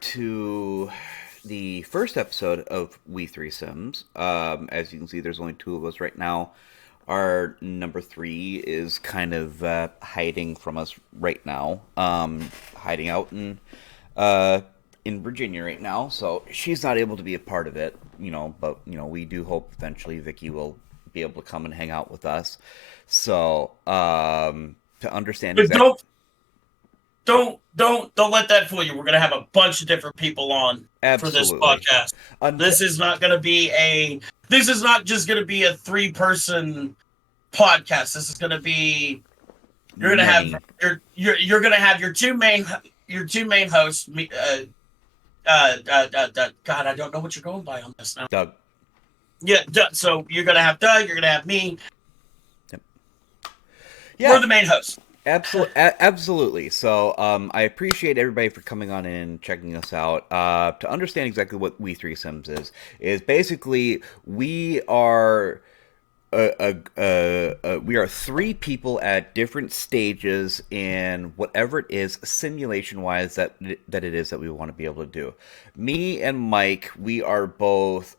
To the first episode of We Three Sims. As you can see, there's only two of us right now. Our number three is kind of hiding from us right now, hiding out uh, in Virginia right now. So she's not able to be a part of it, But we do hope eventually Vicky will be able to come and hang out with us. So to understand But exactly, don't let that fool you. We're gonna have a bunch of different people on for this absolutely. podcast. Until This is not gonna be a. This is not just gonna be a 3-person podcast. This is gonna be. You're gonna have many. you're gonna have your two main hosts. God, I don't know what you're going by on this now. Doug. Yeah, so you're gonna have Doug. You're gonna have me. Yep. We're Yeah, the main hosts. absolutely. So, I appreciate everybody for coming on in and checking us out. To understand exactly what We Three Sims is basically we are three people at different stages in whatever it is simulation wise that it is that we want to be able to do. Me and Mike, we are both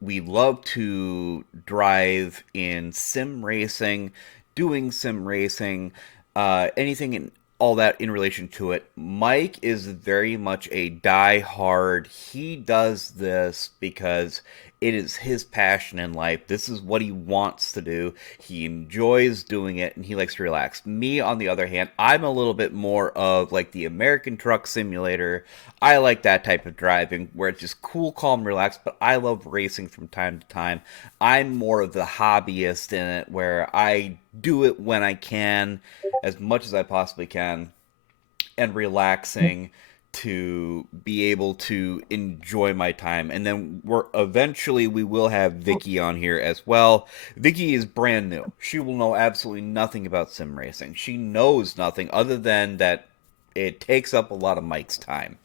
we love to drive in sim racing, doing sim racing, anything and all that in relation to it. Mike is very much a die hard. He does this because it is his passion in life. This is what he wants to do. He enjoys doing it and he likes to relax. Me, on the other hand, I'm a little bit more of like the American Truck Simulator. I like that type of driving where it's just cool, calm, relaxed, but I love racing from time to time. I'm more of the hobbyist in it where I do it when I can, as much as I possibly can, and relaxing to be able to enjoy my time. And then we will have Vicky on here as well. Vicky is brand new. She will know absolutely nothing about sim racing. She knows nothing other than that it takes up a lot of Mike's time.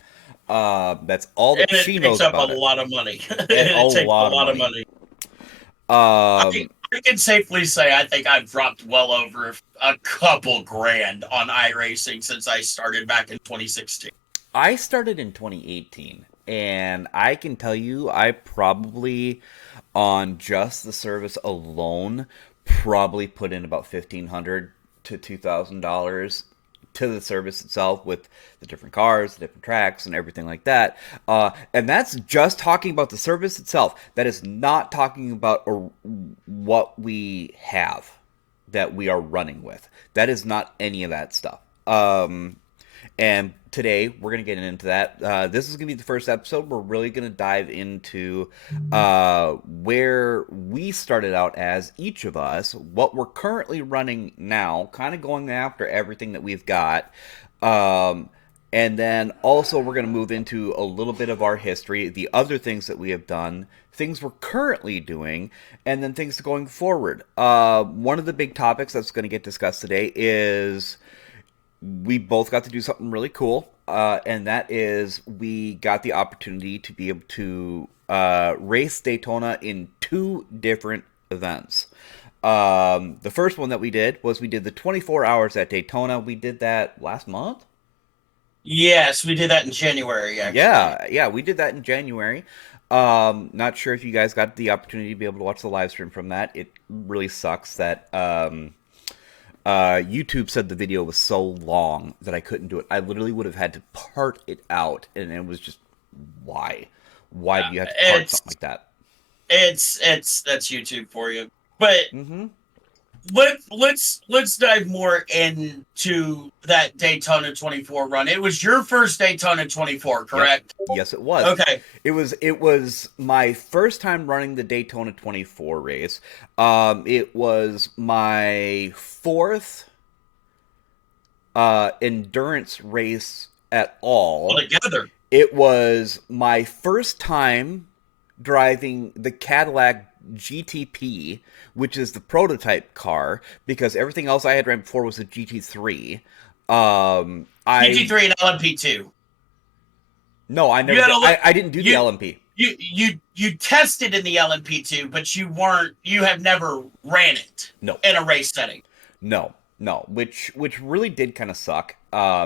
That's all And that it she takes knows up a about it. lot of money. And And a it takes a lot of lot of money. money. I, Um, I can safely say I think I've dropped well over a couple grand on iRacing since I started back in 2016. I started in 2018, and I can tell you, I probably, on just the service alone, probably put in about $1,500 to $2,000 to the service itself with the different cars, the different tracks, and everything like that. And that's just talking about the service itself. That is not talking about what we have that we are running with. That is not any of that stuff. And today we're going to get into that. This is going to be the first episode. We're really going to dive into where we started out as each of us, what we're currently running now, kind of going after everything that we've got. Um, and then also we're going to move into a little bit of our history, the other things that we have done, things we're currently doing, and then things going forward. One of the big topics that's going to get discussed today is we both got to do something really cool, and that is we got the opportunity to be able to race Daytona in two different events. The first one that we did was we did the 24 hours at Daytona. We did that last month. Yes, we did that in January, actually. Yeah, we did that in January. Not sure if you guys got the opportunity to be able to watch the live stream from that. It really sucks that YouTube said the video was so long that I couldn't do it. I literally would have had to part it out, and it was just why? Why do you have to part It's something like that? it's that's YouTube for you. But Mm-hmm. let's dive more into that Daytona 24 run. It was your first Daytona 24, Yep. correct? Yes, it was. Okay. It was my first time running the Daytona 24 race. It was my fourth endurance race at All all. together. It was my first time driving the Cadillac GTP, which is the prototype car, because everything else I had ran before was a GT3. I GT3 and LMP2. no, I You never had did. a look. I didn't do the You LMP. you tested in the LMP2, but you have never ran it No, in a race setting. no. No, which really did kind of suck,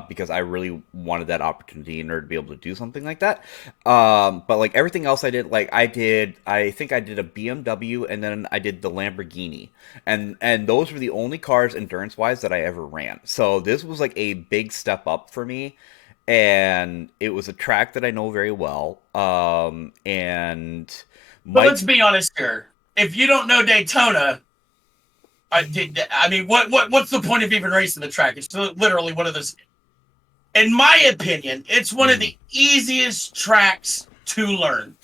because I really wanted that opportunity in order to be able to do something like that. But like everything else I did, like I think I did a BMW and then I did the Lamborghini, and those were the only cars endurance wise that I ever ran. So this was like a big step up for me, and it was a track that I know very well. And But Mike, let's be honest here. If you don't know Daytona, I mean, what's the point of even racing the track? It's literally one of those. In my opinion, it's one of mm, the easiest tracks to learn.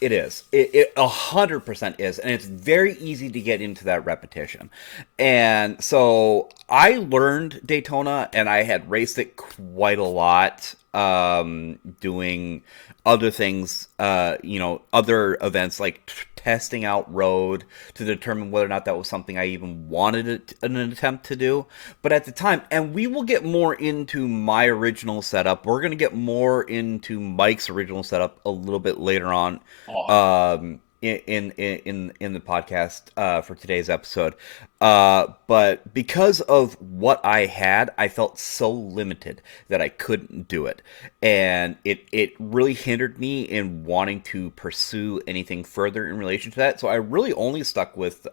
it is. It 100% is, and it's very easy to get into that repetition. And so I learned Daytona, and I had raced it quite a lot, doing other things, other events like testing out road to determine whether or not that was something I even wanted an attempt to do. But at the time, and we will get more into my original setup. We're gonna get more into Mike's original setup a little bit later on, Oh, in the podcast, for today's episode. But because of what I had, I felt so limited that I couldn't do it, and it really hindered me in wanting to pursue anything further in relation to that. So I really only stuck with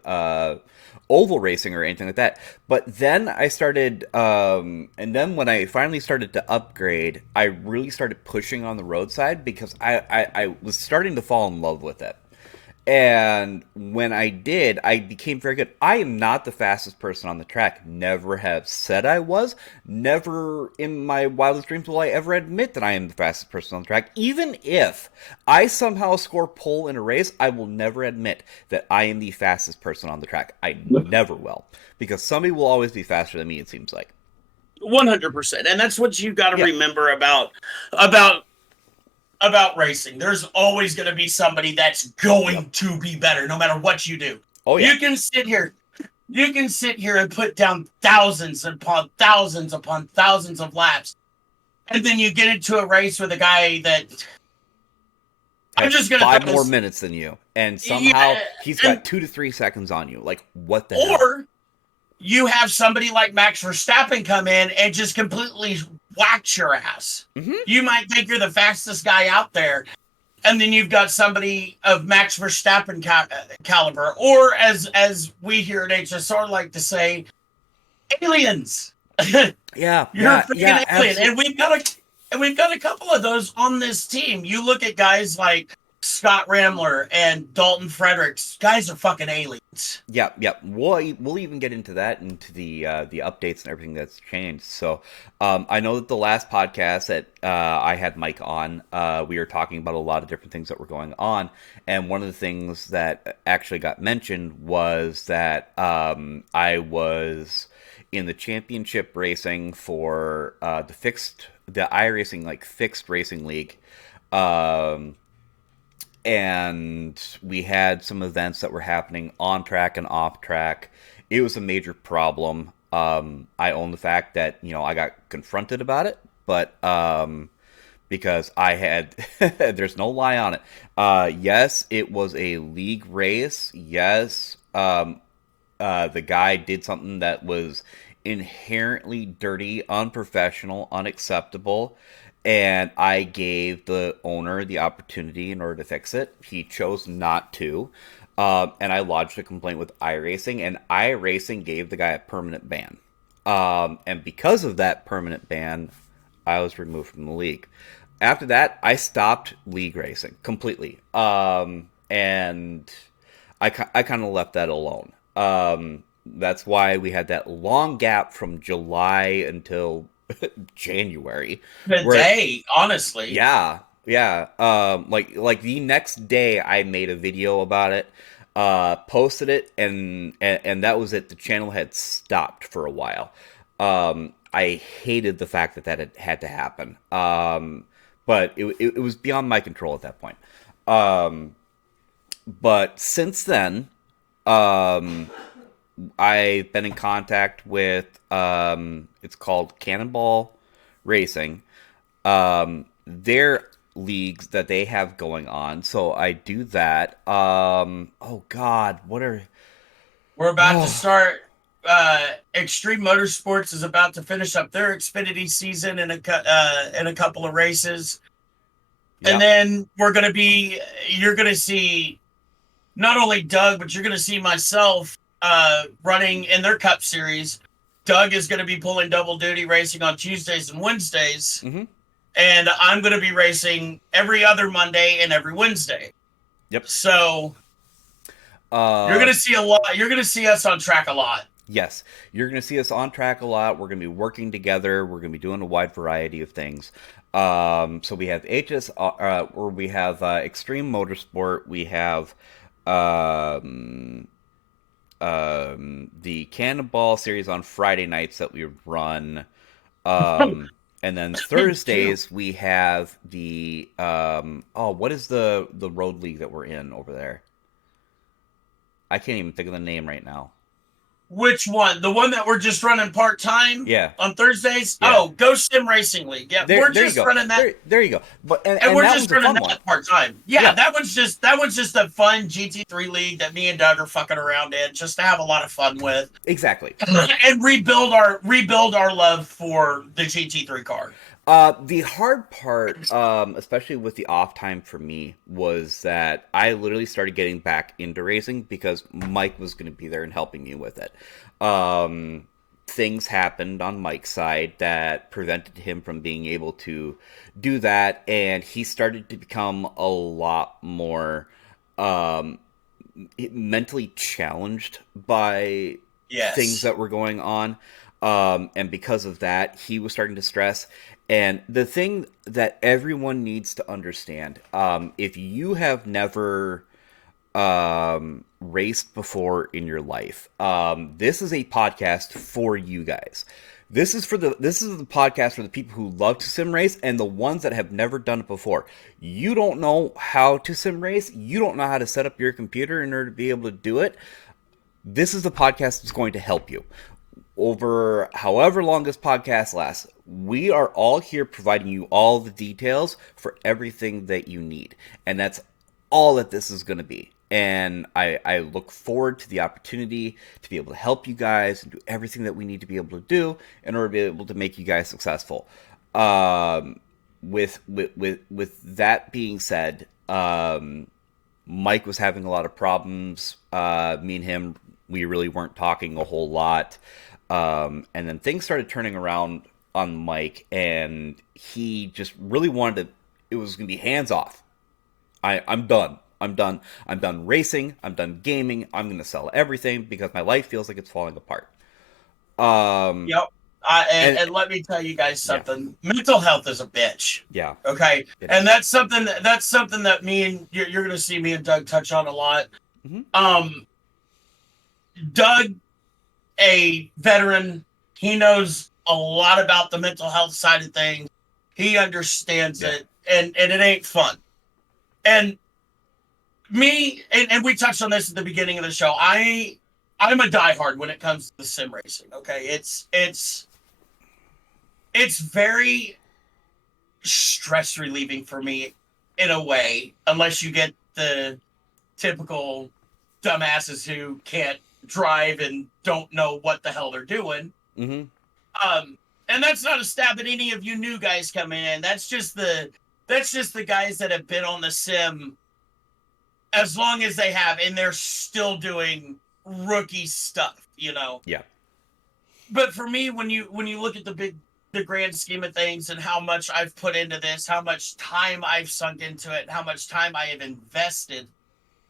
oval racing or anything like that. But then I started, and then when I finally started to upgrade, I really started pushing on the roadside because I was starting to fall in love with it. And when I did, I became very good. I am not the fastest person on the track. Never have said I was. Never in my wildest dreams will I ever admit that I am the fastest person on the track. Even if I somehow score pole in a race, I will never admit that I am the fastest person on the track. I never will. Because somebody will always be faster than me, it seems like. 100%. And that's what you got to Yeah. remember about about racing. There's always going to be somebody that's going Yep. to be better no matter what you do. Oh, yeah. You can sit here and put down thousands upon thousands of laps. And then you get into a race with a guy that I'm Has just going to five throw more this. minutes than you. And somehow Yeah, he's and got 2 to 3 seconds on you. Like, what the hell? or you have somebody like Max Verstappen come in and just completely whack your ass. Mm-hmm. You might think you're the fastest guy out there, and then you've got somebody of Max Verstappen caliber, or as we here at HSR like to say, aliens. Yeah, You're a yeah, yeah, freaking alien, absolutely. and we've got a couple of those on this team. You look at guys like Scott Ramler and Dalton Fredericks. Guys are fucking aliens. Yeah, yeah. We'll even get into that, into the updates and everything that's changed. So, I know that the last podcast that I had Mike on, we were talking about a lot of different things that were going on, and one of the things that actually got mentioned was that I was in the championship racing for the iRacing, like fixed racing league. Um, and we had some events that were happening on track and off track. It was a major problem. I own the fact that I got confronted about it, but because I had, there's no lie on it. Yes, it was a league race. Yes, the guy did something that was inherently dirty, unprofessional, unacceptable, and I gave the owner the opportunity in order to fix it. He chose not to, and I lodged a complaint with iRacing, and iRacing gave the guy a permanent ban. And because of that permanent ban, I was removed from the league. After that, I stopped league racing completely, and I kind of left that alone. That's why we had that long gap from July until January, where Today, honestly, yeah, yeah, like the next day I made a video about it, posted it, and that was it. The channel had stopped for a while. I hated the fact that had to happen. But it was beyond my control at that point. Um, but since then, um, I've been in contact with, it's called Cannonball Racing. Their leagues that they have going on. So I do that. Oh God, what are we're about to oh start. Extreme Motorsports is about to finish up their Xfinity season in a couple of races, and Yep. then you're gonna see not only Doug, but you're gonna see myself running in their Cup Series. Doug is going to be pulling double duty racing on Tuesdays and Wednesdays, Mm-hmm. and I'm going to be racing every other Monday and every Wednesday. Yep. So you're going to see a lot. You're going to see us on track a lot. Yes, you're going to see us on track a lot. We're going to be working together. We're going to be doing a wide variety of things. So we have or we have Extreme Motorsport. We have um, the Cannonball series on Friday nights that we run. And then Thursdays we have the what is the road league that we're in over there? I can't even think of the name right now. Which one? The one that we're just running part time Yeah, on Thursdays? yeah. Oh, Go Sim Racing League. Yeah, we're There you just go. running that. There you go. But And and we're that just one's a running fun one. that part time. Yeah, Yeah, that one's just a fun GT3 league that me and Doug are fucking around in, just to have a lot of fun with, exactly. and rebuild our love for the GT3 car. The hard part, especially with the off time for me, was that I literally started getting back into racing because Mike was going to be there and helping me with it. Things happened on Mike's side that prevented him from being able to do that, and he started to become a lot more um, mentally challenged by things Yes. that were going on. And because of that, he was starting to stress. And the thing that everyone needs to understand, if you have never raced before in your life, this is a podcast for you guys. This is the podcast for the people who love to sim race and the ones that have never done it before. You don't know how to sim race. You don't know how to set up your computer in order to be able to do it. This is the podcast that's going to help you over however long this podcast lasts. We are all here providing you all the details for everything that you need. And that's all that this is going to be. And I look forward to the opportunity to be able to help you guys and do everything that we need to be able to do in order to be able to make you guys successful. With that being said, Mike was having a lot of problems. Me and him, we really weren't talking a whole lot. And then things started turning around on Mike, and he just really wanted to. It was going to be hands off. I'm done. I'm done. I'm done racing. I'm done gaming. I'm going to sell everything because my life feels like it's falling apart. Um, Yep. and And let me tell you guys yeah, something. Mental health is a bitch. yeah, Okay, it and is. that's something that me and you're going to see me and Doug touch on a lot. Mm-hmm. Um, Doug, a veteran, he knows a lot about the mental health side of things. He understands Yeah. it, and it ain't fun. And me, and we touched on this at the beginning of the show. I'm a diehard when it comes to the sim racing. Okay, it's very stress relieving for me in a way, unless you get the typical dumbasses who can't drive and don't know what the hell they're doing. Mm-hmm. And that's not a stab at any of you new guys coming in. That's just the guys that have been on the sim as long as they have, and they're still doing rookie stuff, you know. Yeah. But for me, when you look at the grand scheme of things and how much I've put into this, how much time I've sunk into it, how much time I have invested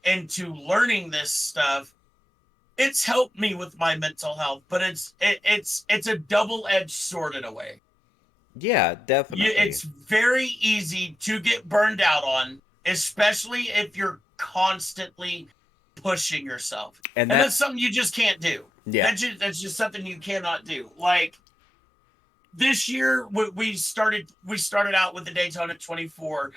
into learning this stuff, it's helped me with my mental health. But it's a double-edged sword in a way. Yeah, definitely. It's very easy to get burned out on, especially if you're constantly pushing yourself, And and that, that's something you just can't do. yeah. That's just something you cannot do. Like this year, we started out with the Daytona 24,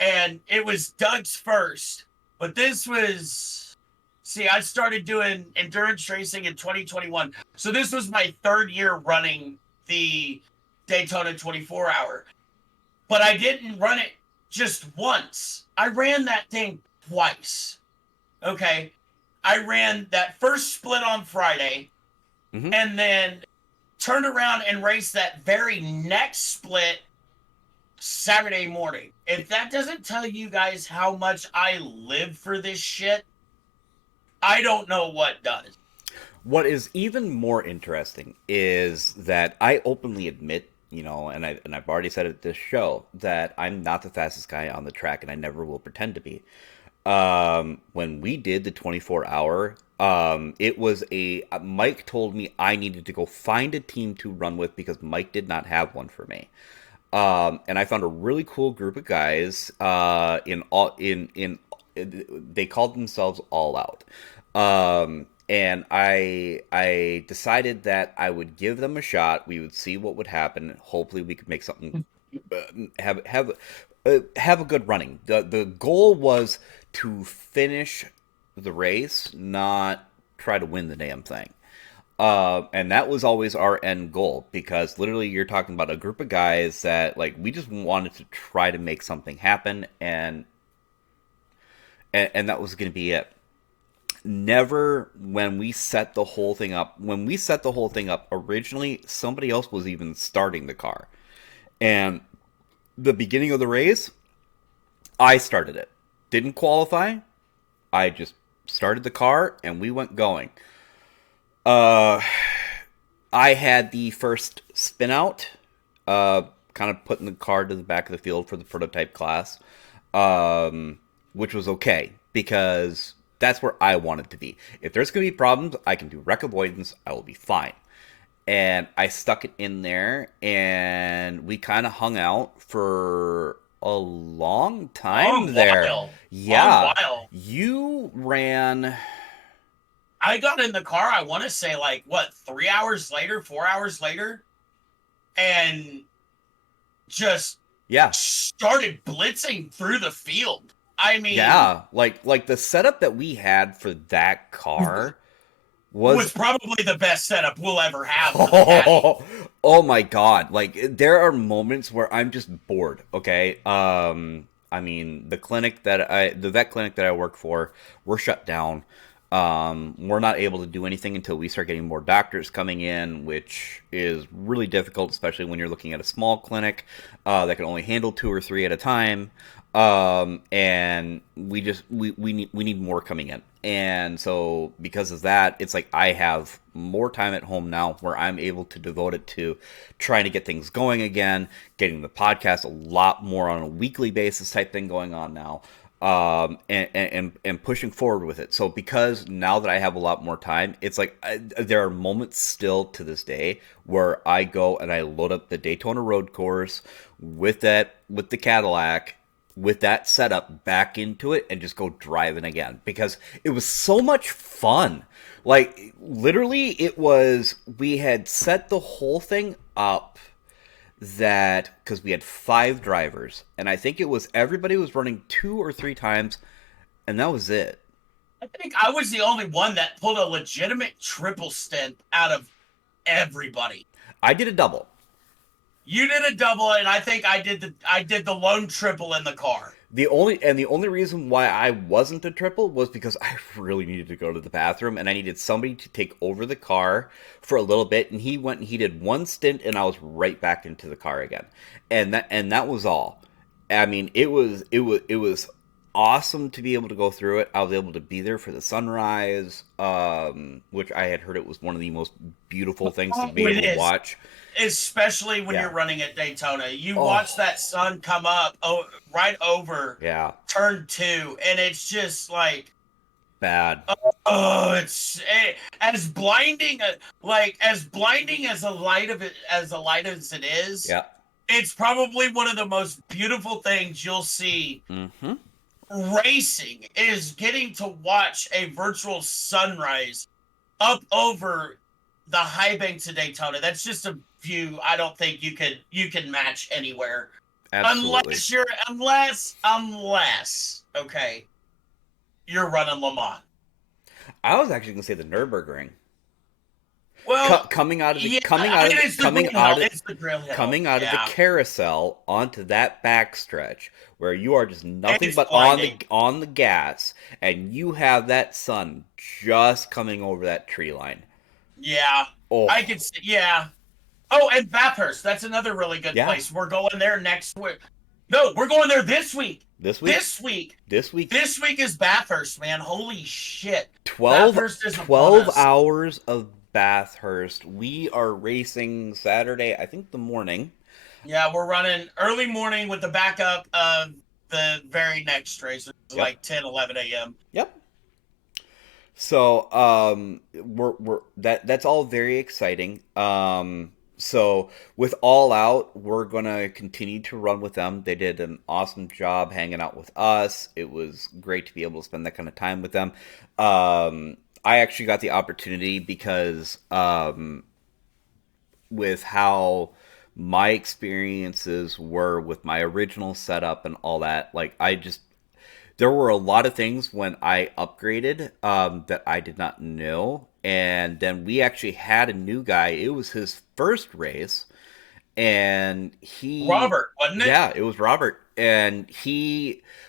and it was Doug's first. But this was, see, I started doing endurance racing in 2021, so this was my third year running the Daytona 24 hour. But I didn't run it just once. I ran that thing twice. Okay. I ran that first split on Friday, Hmm. and then turned around and raced that very next split Saturday morning. If that doesn't tell you guys how much I live for this shit, I don't know what does. What is even more interesting is that I openly admit, and I've already said it at this show, that I'm not the fastest guy on the track, and I never will pretend to be. When we did the 24 hour, it was a Mike told me I needed to go find a team to run with because Mike did not have one for me. And I found a really cool group of guys. They called themselves All Out. And I decided that I would give them a shot. We would see what would happen. Hopefully, we could make something have a good running. The goal was to finish the race, not try to win the damn thing. And that was always our end goal because literally you're talking about a group of guys that like we just wanted to try to make something happen, and that was going to be it. Never when we set the whole thing up originally, somebody else was even starting the car. And the beginning of the race, I started it. Didn't qualify. I just started the car and we went going. Uh, I had the first spin out, kind of putting the car to the back of the field for the prototype class, which was okay because that's where I wanted to be. If there's going to be problems, I can do wreck avoidance. I will be fine. And I stuck it in there, and we kind of hung out for a long Long time there. while. Long Yeah, while. you ran. I got in the car, I want to say, like, what, 3 hours later, 4 hours later, and just Yeah, started blitzing through the field. I mean, yeah, like the setup that we had for that car was was probably the best setup we'll ever have for the caddy. oh my god. Like there are moments where I'm just bored, okay? I mean, the vet clinic that I work for, we're shut down. We're not able to do anything until we start getting more doctors coming in, which is really difficult, especially when you're looking at a small clinic that can only handle two or three at a time. And we need more coming in, and so because of that, it's like I have more time at home now where I'm able to devote it to trying to get things going again, getting the podcast a lot more on a weekly basis type thing going on now, and pushing forward with it. So because now that I have a lot more time, it's like there are moments still to this day where I go and I load up the Daytona Road Course with the Cadillac with that setup back into it and just go driving again because it was so much fun. Like literally we had set the whole thing up that because we had five drivers and I think it was everybody was running two or three times and that was it. I think I was the only one that pulled a legitimate triple stint out of everybody. I did a double. You did a double, and I think I did the lone triple in the car. The only reason why I wasn't a triple was because I really needed to go to the bathroom and I needed somebody to take over the car for a little bit, and he went and he did one stint and I was right back into the car again. And that was all. I mean, it was awesome to be able to go through it. I was able to be there for the sunrise, which I had heard it was one of the most beautiful things to Oh, be it able to is. watch. Especially when Yeah. you're running at Daytona. You watch Oh, that sun come up right over yeah. turn two, and it's just like, Bad. oh, as blinding, as blinding as a light as it is. Yeah. It's probably one of the most beautiful things you'll see Mm-hmm. racing is getting to watch a virtual sunrise up over the high banks of Daytona. That's just a view I don't think you can match anywhere. Absolutely. Unless okay, you're running Le Mans. I was actually going to say the Nurburgring. Well, Coming out of the yeah, I mean it's the Green Hill. It's the Grill Hill. coming out of the Yeah, carousel onto that backstretch where you are just nothing it's but blinding. on the gas and you have that sun just coming over that tree line. Yeah, Oh, I could see, yeah. Oh, and Bathurst. That's another really good yeah. place. We're going there next week. No, we're going there this week. This week? This week. This week? This week is Bathurst, man. Holy shit. 12, Bathurst is upon 12 us. hours of Bathurst. We are racing Saturday, I think the morning. Yeah, we're running early morning with the backup of the very next race. It's Yep. like 10, 11 a.m. Yep. So, we're that's all very exciting. So with All Out, we're gonna continue to run with them. They did an awesome job hanging out with us. It was great to be able to spend that kind of time with them. I actually got the opportunity because with how my experiences were with my original setup and all that, like I just there were a lot of things when I upgraded that I did not know. And then we actually had a new guy. It was his first race. And Robert, wasn't it? yeah, it was Robert. And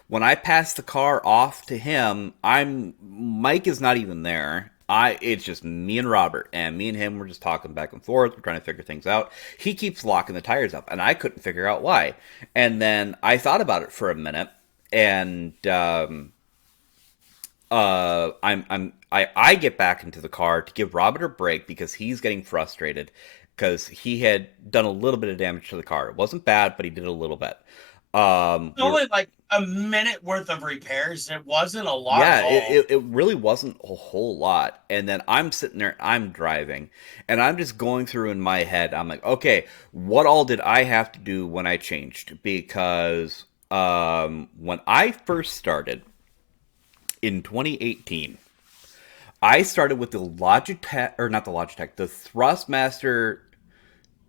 when I passed the car off to him, Mike is not even there. It's just me and Robert, and me and him were just talking back and forth. We're trying to figure things out. He keeps locking the tires up, and I couldn't figure out why. And then I thought about it for a minute, and I get back into the car to give Robert a break because he's getting frustrated because he had done a little bit of damage to the car. It wasn't bad, but he did a little bit. Only like a minute worth of repairs. It wasn't a lot Yeah, at all. it really wasn't a whole lot. And then I'm sitting there, I'm driving, and I'm just going through in my head. I'm like, okay, what all did I have to do when I changed? Because when I first started in 2018, I started with the Logitech, or not the Logitech, the Thrustmaster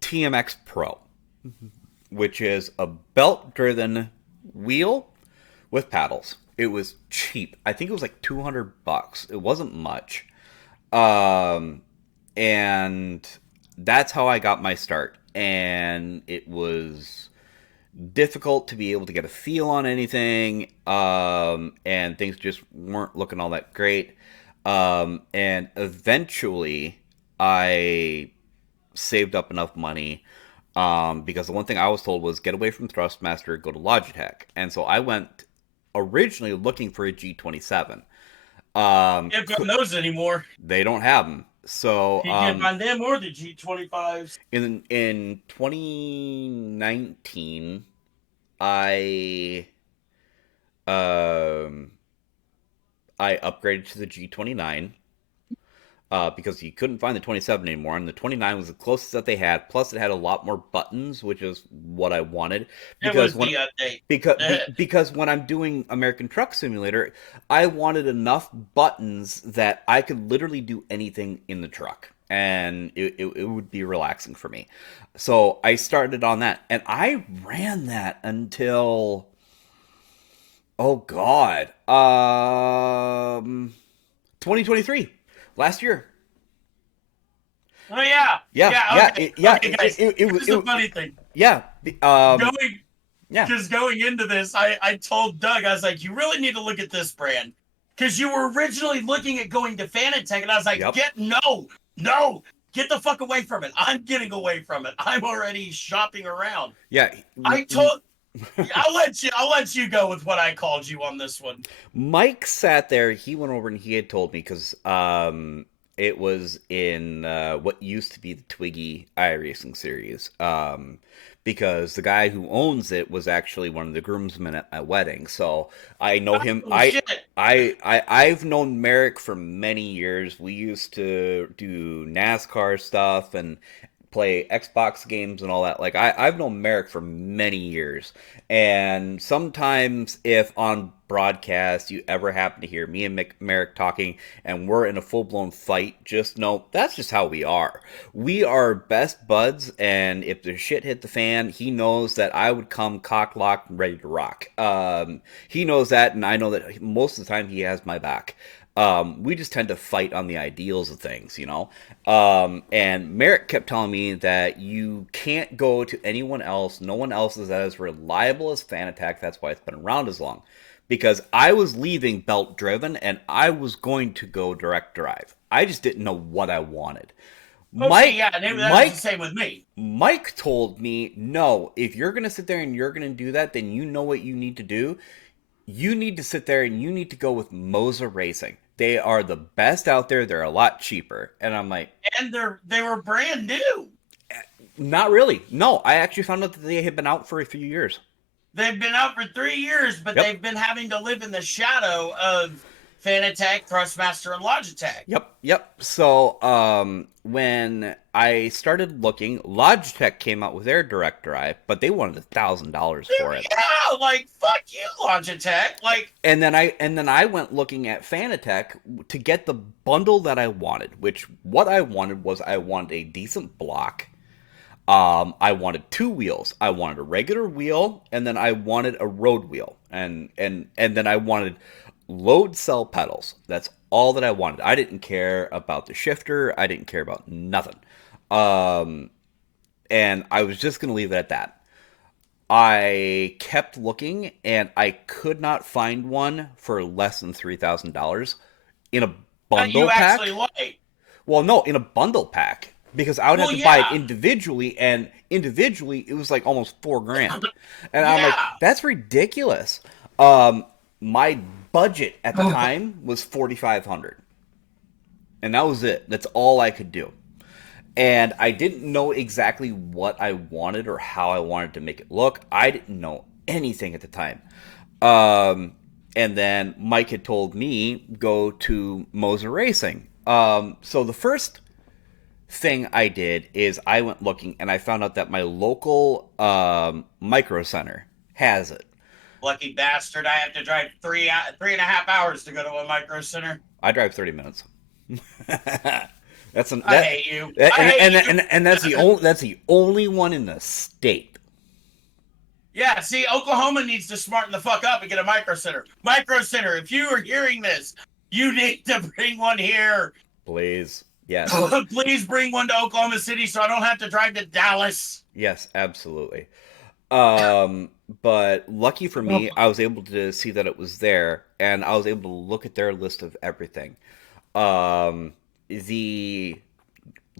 TMX Pro, which is a belt-driven wheel with paddles. It was cheap. I think it was like $200. It wasn't much. Um, and that's how I got my start. And it was difficult to be able to get a feel on anything. And things just weren't looking all that great. And eventually, I saved up enough money because the one thing I was told was get away from Thrustmaster, go to Logitech. And so I went originally looking for a G27. Can't find those anymore. They don't have them. So You can't find them or the G25s. in 2019, I um I upgraded to the G29 because you couldn't find the 27 anymore, and the 29 was the closest that they had. Plus, it had a lot more buttons, which is what I wanted. It Because was when the update. because when I'm doing American Truck Simulator, I wanted enough buttons that I could literally do anything in the truck, and it would be relaxing for me. So I started on that, and I ran that until oh god, 2023, last year. Oh yeah, Yeah, yeah. yeah, Okay, yeah. okay, guys. Here's the funny thing. Yeah, Going yeah, because going into this, I told Doug, I was like, you really need to look at this brand because you were originally looking at going to Fanatec, and I was like, yep, no, get the fuck away from it. I'm getting away from it. I'm already shopping around. yeah. I told. I'll let you go with what I called you on this one. Mike sat there. He went over and he had told me because it was in what used to be the Twiggy iRacing series. Because the guy who owns it was actually one of the groomsmen at my wedding, so I know him. Oh shit! I've known Merrick for many years. We used to do NASCAR stuff and play Xbox games and all that. Like I've known Merrick for many years. And sometimes if on broadcast you ever happen to hear me and Merrick talking and we're in a full-blown fight, just know that's just how we are. We are best buds, and if the shit hit the fan, he knows that I would come cock locked and ready to rock. He knows that, and I know that most of the time he has my back. We just tend to fight on the ideals of things, you know? And Merrick kept telling me that you can't go to anyone else. No one else is as reliable as Fanatec. That's why it's been around as long. Because I was leaving belt driven and I was going to go direct drive. I just didn't know what I wanted. Oh, see, Mike, yeah, and that was the Mike, same with me. Mike told me, no, if you're going to sit there and you're going to do that, then you know what you need to do. You need to sit there and you need to go with Moza Racing. They are the best out there. They're a lot cheaper. And I'm like, And they were brand new. not really. No, I actually found out that they had been out for a few years. They've been out for 3 years, but Yep. they've been having to live in the shadow of Fanatec, Thrustmaster, and Logitech. Yep. So, when I started looking, Logitech came out with their direct drive, but they wanted $1,000 for it. Yeah, like fuck you, Logitech. Like, And then I went looking at Fanatec to get the bundle that I wanted, which what I wanted was I wanted a decent block. I wanted two wheels. I wanted a regular wheel, and then I wanted a road wheel, and then I wanted load cell pedals. That's all that I wanted. I didn't care about the shifter. I didn't care about nothing. Um, and I was just gonna leave it at that. I kept looking, and I could not find one for less than $3,000 in a that you bundle pack. actually like. Well, no, in a bundle pack because I would have Well, to buy it yeah. individually, and individually it was like almost $4,000, and I'm like, Yeah. that's ridiculous. My budget at the time was 4,500, and that was it. That's all I could do, and I didn't know exactly what I wanted or how I wanted to make it look. I didn't know anything at the time. Um, and then Mike had told me go to Moser Racing. So the first thing I did is I went looking and I found out that my local micro center has it. Lucky bastard! I have to drive 3.5 hours to go to a micro center. I drive 30 minutes. I hate you. And, I hate and, you. and that's the only one in the state. Yeah, see, Oklahoma needs to smarten the fuck up and get a micro center. Micro center, if you are hearing this, you need to bring one here. Please. Yes. Please bring one to Oklahoma City so I don't have to drive to Dallas. Yes, absolutely. But lucky for me, I was able to see that it was there, and I was able to look at their list of everything. The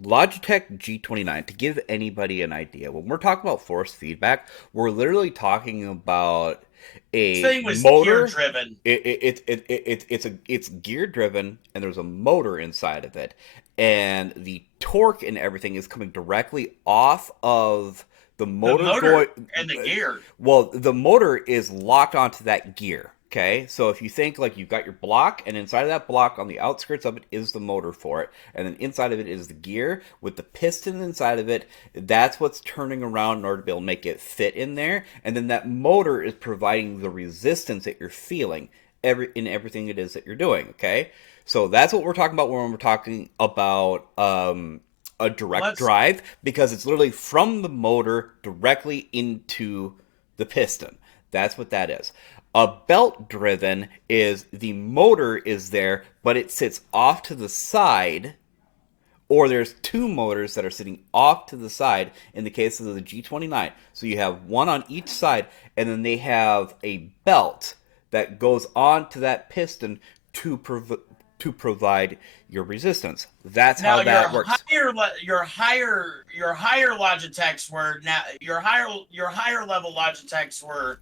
Logitech G29, to give anybody an idea, when we're talking about force feedback, we're literally talking about This a thing was motor. gear driven. It's gear driven, and there's a motor inside of it, and the torque and everything is coming directly off of the The motor, motor and the gear. well, the motor is locked onto that gear. Okay, so if you think like you've got your block, and inside of that block, on the outskirts of it, is the motor for it, and then inside of it is the gear with the piston inside of it. That's what's turning around in order to be able to make it fit in there, and then that motor is providing the resistance that you're feeling in everything it is that you're doing. Okay, so that's what we're talking about when we're talking about a direct drive, because it's literally from the motor directly into the piston. That's what that is. A belt driven is the motor is there, but it sits off to the side, or there's two motors that are sitting off to the side in the case of the G29. So you have one on each side, and then they have a belt that goes onto that piston to provide your resistance. That's Now how that works. your higher Logitechs were now your higher level Logitechs were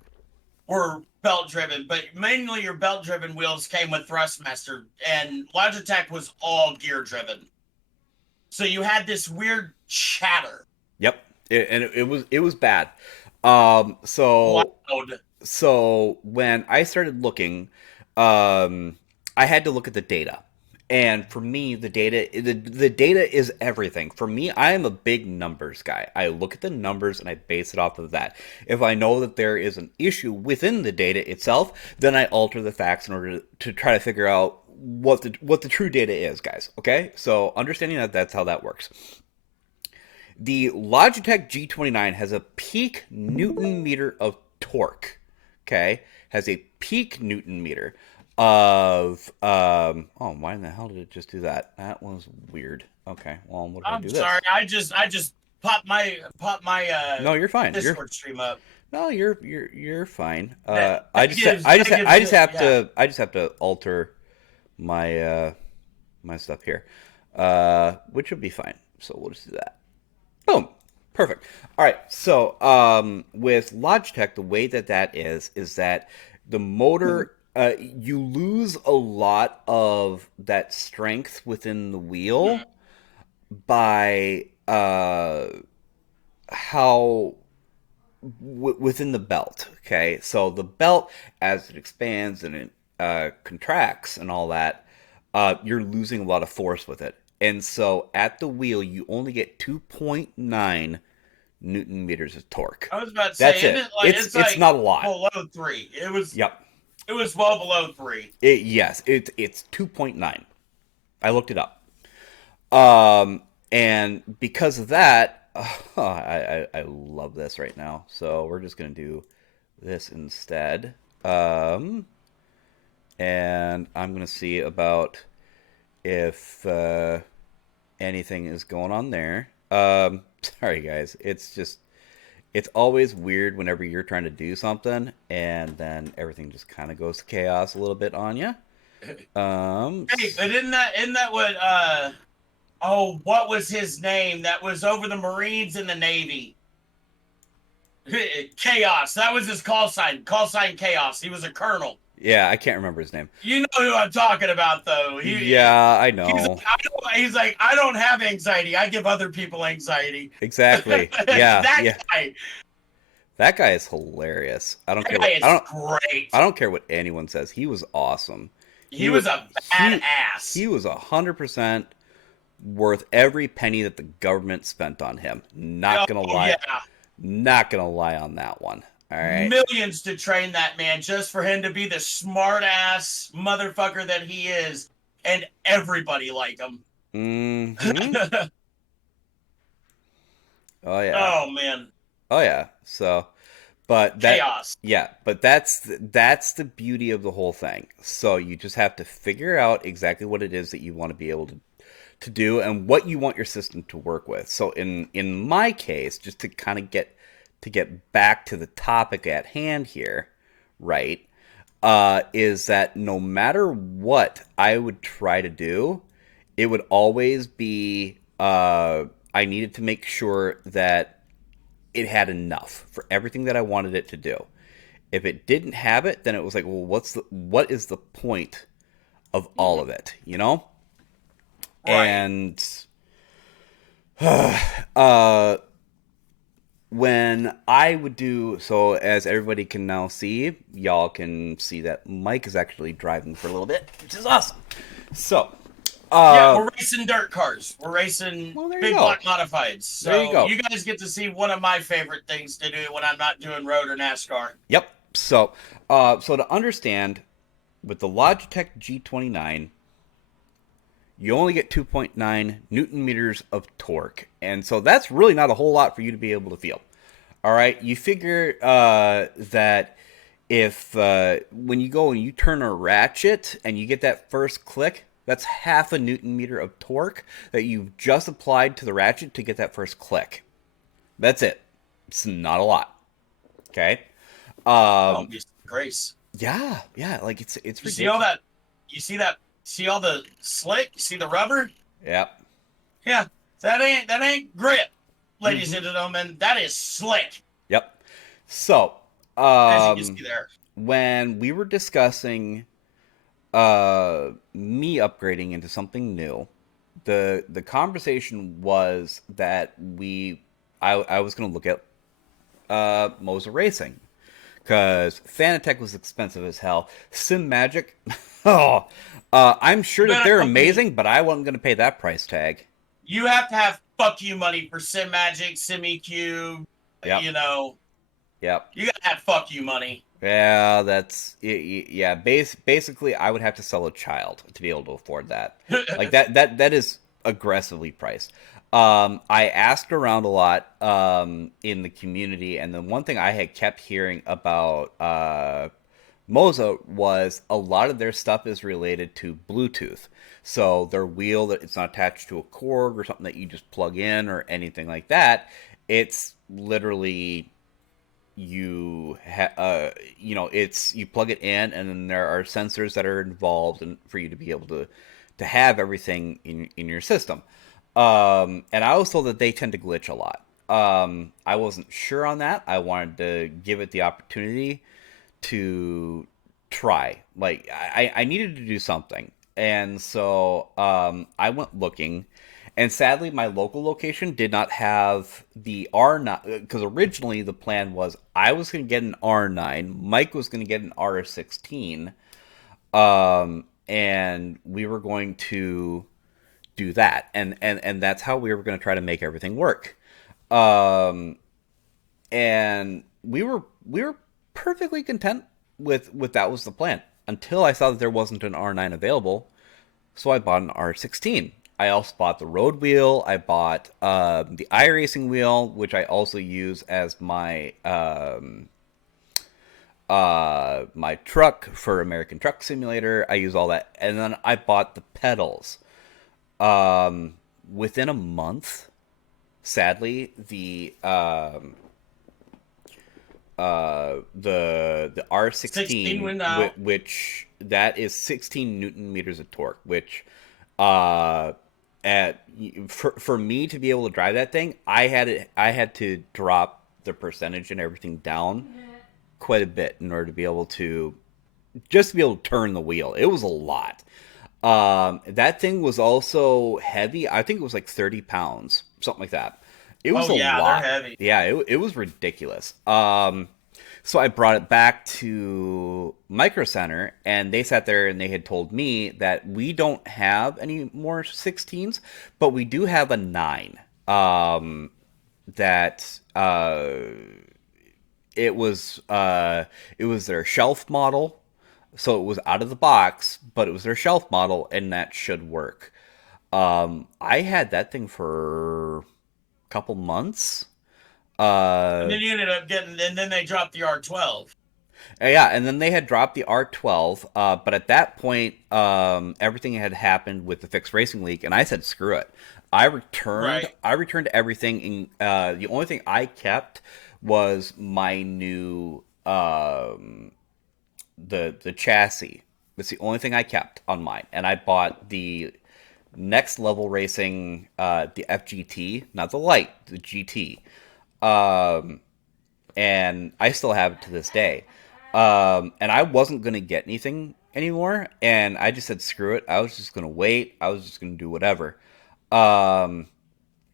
belt driven, but mainly your belt driven wheels came with Thrustmaster, and Logitech was all gear driven. So you had this weird chatter. Yep, it was bad. So Loud. so when I started looking, I had to look at the data. And for me, the data is everything. For me, I am a big numbers guy. I look at the numbers and I base it off of that. If I know that there is an issue within the data itself, then I alter the facts in order to try to figure out what the true data is, guys. Okay? So understanding that, that's how that works. The Logitech G29 has a peak Newton meter of torque. Okay? Has a peak Newton meter of oh, why in the hell did it just do that? That was weird. Okay, well, what did I do? I'm sorry. I just popped my No, you're fine. Discord stream up. No, you're fine. That I gives- just that gives have it- to alter my my stuff here, which would be fine. So we'll just do that. Boom. Perfect. All right. So with Logitech, the way that is that the motor, you lose a lot of that strength within the wheel by how within the belt. Okay, so the belt, as it expands and it contracts and all that, you're losing a lot of force with it. And so at the wheel, you only get 2.9 newton meters of torque. I was about to say, That's isn't it. it like It's it's it's like not a lot. below 3? Yep. It was well below 3. Yes, it's 2.9. I looked it up. And because of that, I love this right now. So we're just gonna do this instead. And I'm gonna see about if anything is going on there. Sorry guys, it's always weird whenever you're trying to do something and then everything just kind of goes to chaos a little bit on you. Hey, but isn't that what oh, what was his name? That was over the Marines and the Navy. Chaos. That was his call sign. Call sign Chaos. He was a colonel. Yeah, I can't remember his name. You know who I'm talking about, though. Yeah, I He's know. like, he's like, I don't have anxiety. I give other people anxiety. Exactly. Yeah, That yeah. guy. That guy is hilarious. I don't That care guy what is great. I don't care what anyone says. He was awesome. He was a badass. He was 100% worth every penny that the government spent on him. Not gonna lie. Yeah. Not gonna lie on that one. All right. Millions to train that man just for him to be the smart ass motherfucker that he is, and everybody like him. Mm-hmm. Oh yeah. Oh man. Oh yeah. So, but that Chaos. yeah, but that's the beauty of the whole thing. So you just have to figure out exactly what it is that you want to be able to do and what you want your system to work with. So in my case, just to kind of get back to the topic at hand here, right? Is that no matter what I would try to do, it would always be I needed to make sure that it had enough for everything that I wanted it to do. If it didn't have it, then it was like, well, what is the point of all of it, you know? Right. And uh when I would do so, as everybody can now see, y'all can see that Mike is actually driving for a little bit, which is awesome. So, Yeah, we're racing dirt cars. We're racing Well, there you big go. block modifieds. So There you go. you guys get to see one of my favorite things to do when I'm not doing road or NASCAR. yep. So, so to understand, with the Logitech G29, you only get 2.9 newton meters of torque, and so that's really not a whole lot for you to be able to feel. All right, you figure that if when you go and you turn a ratchet and you get that first click, that's half a newton meter of torque that you've just applied to the ratchet to get that first click. That's it. It's not a lot. Okay. Oh, grace. Yeah, like it's You ridiculous. see all that? You see that? See all the slick? See the rubber? Yep. Yeah, that ain't grip, ladies and gentlemen. That is slick. Yep. So, As you can see there. when we were discussing me upgrading into something new, the conversation was that I was going to look at Moza Racing because Fanatec was expensive as hell. Sim Magic, oh, I'm sure that they're amazing, but I wasn't going to pay that price tag. You have to have fuck you money for Sim Magic, Sim EQ. Yep. You know, Yep. you gotta have fuck you money. Yeah, that's yeah. Basically, I would have to sell a child to be able to afford that. Like that is aggressively priced. I asked around a lot in the community, and the one thing I had kept hearing about Moza was a lot of their stuff is related to Bluetooth. So their wheel, that it's not attached to a cord or something that you just plug in or anything like that. It's literally it's you plug it in, and then there are sensors that are involved and for you to be able to have everything in your system. And I was told that they tend to glitch a lot. I wasn't sure on that. I wanted to give it the opportunity to try. Like I needed to do something, and so I went looking, and sadly, my local location did not have the R9 because originally the plan was I was going to get an R9, Mike was going to get an R16, and we were going to do that, and that's how we were going to try to make everything work. Um, and we were perfectly content with that was the plan until I saw that there wasn't an R9 available. So I bought an R16. I also bought the road wheel. I bought the iRacing wheel, which I also use as my truck for American Truck Simulator. I use all that, and then I bought the pedals. Um, Within a month, sadly, the 16 R16, went out. which that is 16 Newton meters of torque, which uh at for me to be able to drive that thing, I had to drop the percentage and everything down quite a bit in order to be able to just to be able to turn the wheel. It was a lot. That thing was also heavy. I think it was like 30 pounds, something like that. It was Oh a yeah, they're lot. heavy. Yeah, it was ridiculous. So I brought it back to Micro Center, and they sat there and they had told me that we don't have any more 16s, but we do have a 9. That it was their shelf model, so it was out of the box, but it was their shelf model, and that should work. I had that thing for a couple months. And Uh, then you ended up getting, and then they dropped the R12. yeah, and then they had dropped the R12, but at that point, everything had happened with the Fixed Racing League, and I said, "Screw it." I returned. Right. I returned everything. The only thing I kept was my new the chassis. That's the only thing I kept on mine, and I bought the Next Level Racing, the FGT, not the light, the GT. Um, and I still have it to this day. And I wasn't gonna get anything anymore, and I just said screw it. I was just gonna wait. I was just gonna do whatever. Um,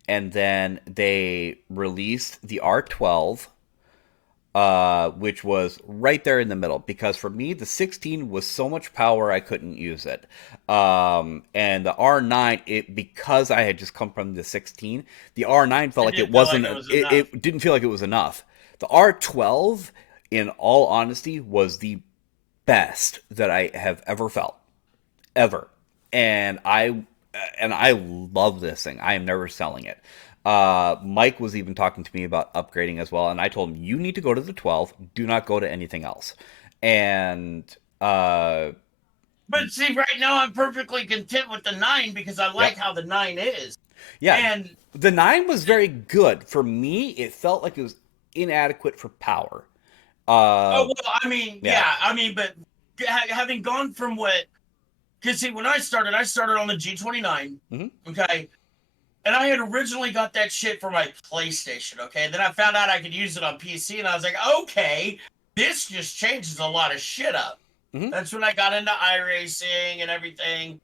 and then they released the R12, which was right there in the middle because for me the 16 was so much power I couldn't use it. And the R9, it because I had just come from the 16, the R9 felt It like it didn't feel like wasn't. it was It, enough. it didn't feel like it was enough. The R12, in all honesty, was the best that I have ever felt, ever. And I love this thing. I am never selling it. Mike was even talking to me about upgrading as well, and I told him you need to go to the 12. Do not go to anything else. And uh, But see, right now I'm perfectly content with the 9 because I like yep, how the 9 is. yeah, And the 9 was very good for me. It felt like it was inadequate for power. oh Uh, well, I mean, yeah, yeah, I mean, but having gone from what, because see, when I started on the G29. hmm Okay, and I had originally got that shit for my PlayStation. Okay, then I found out I could use it on PC, and I was like, okay, this just changes a lot of shit up. hmm That's when I got into iRacing and everything.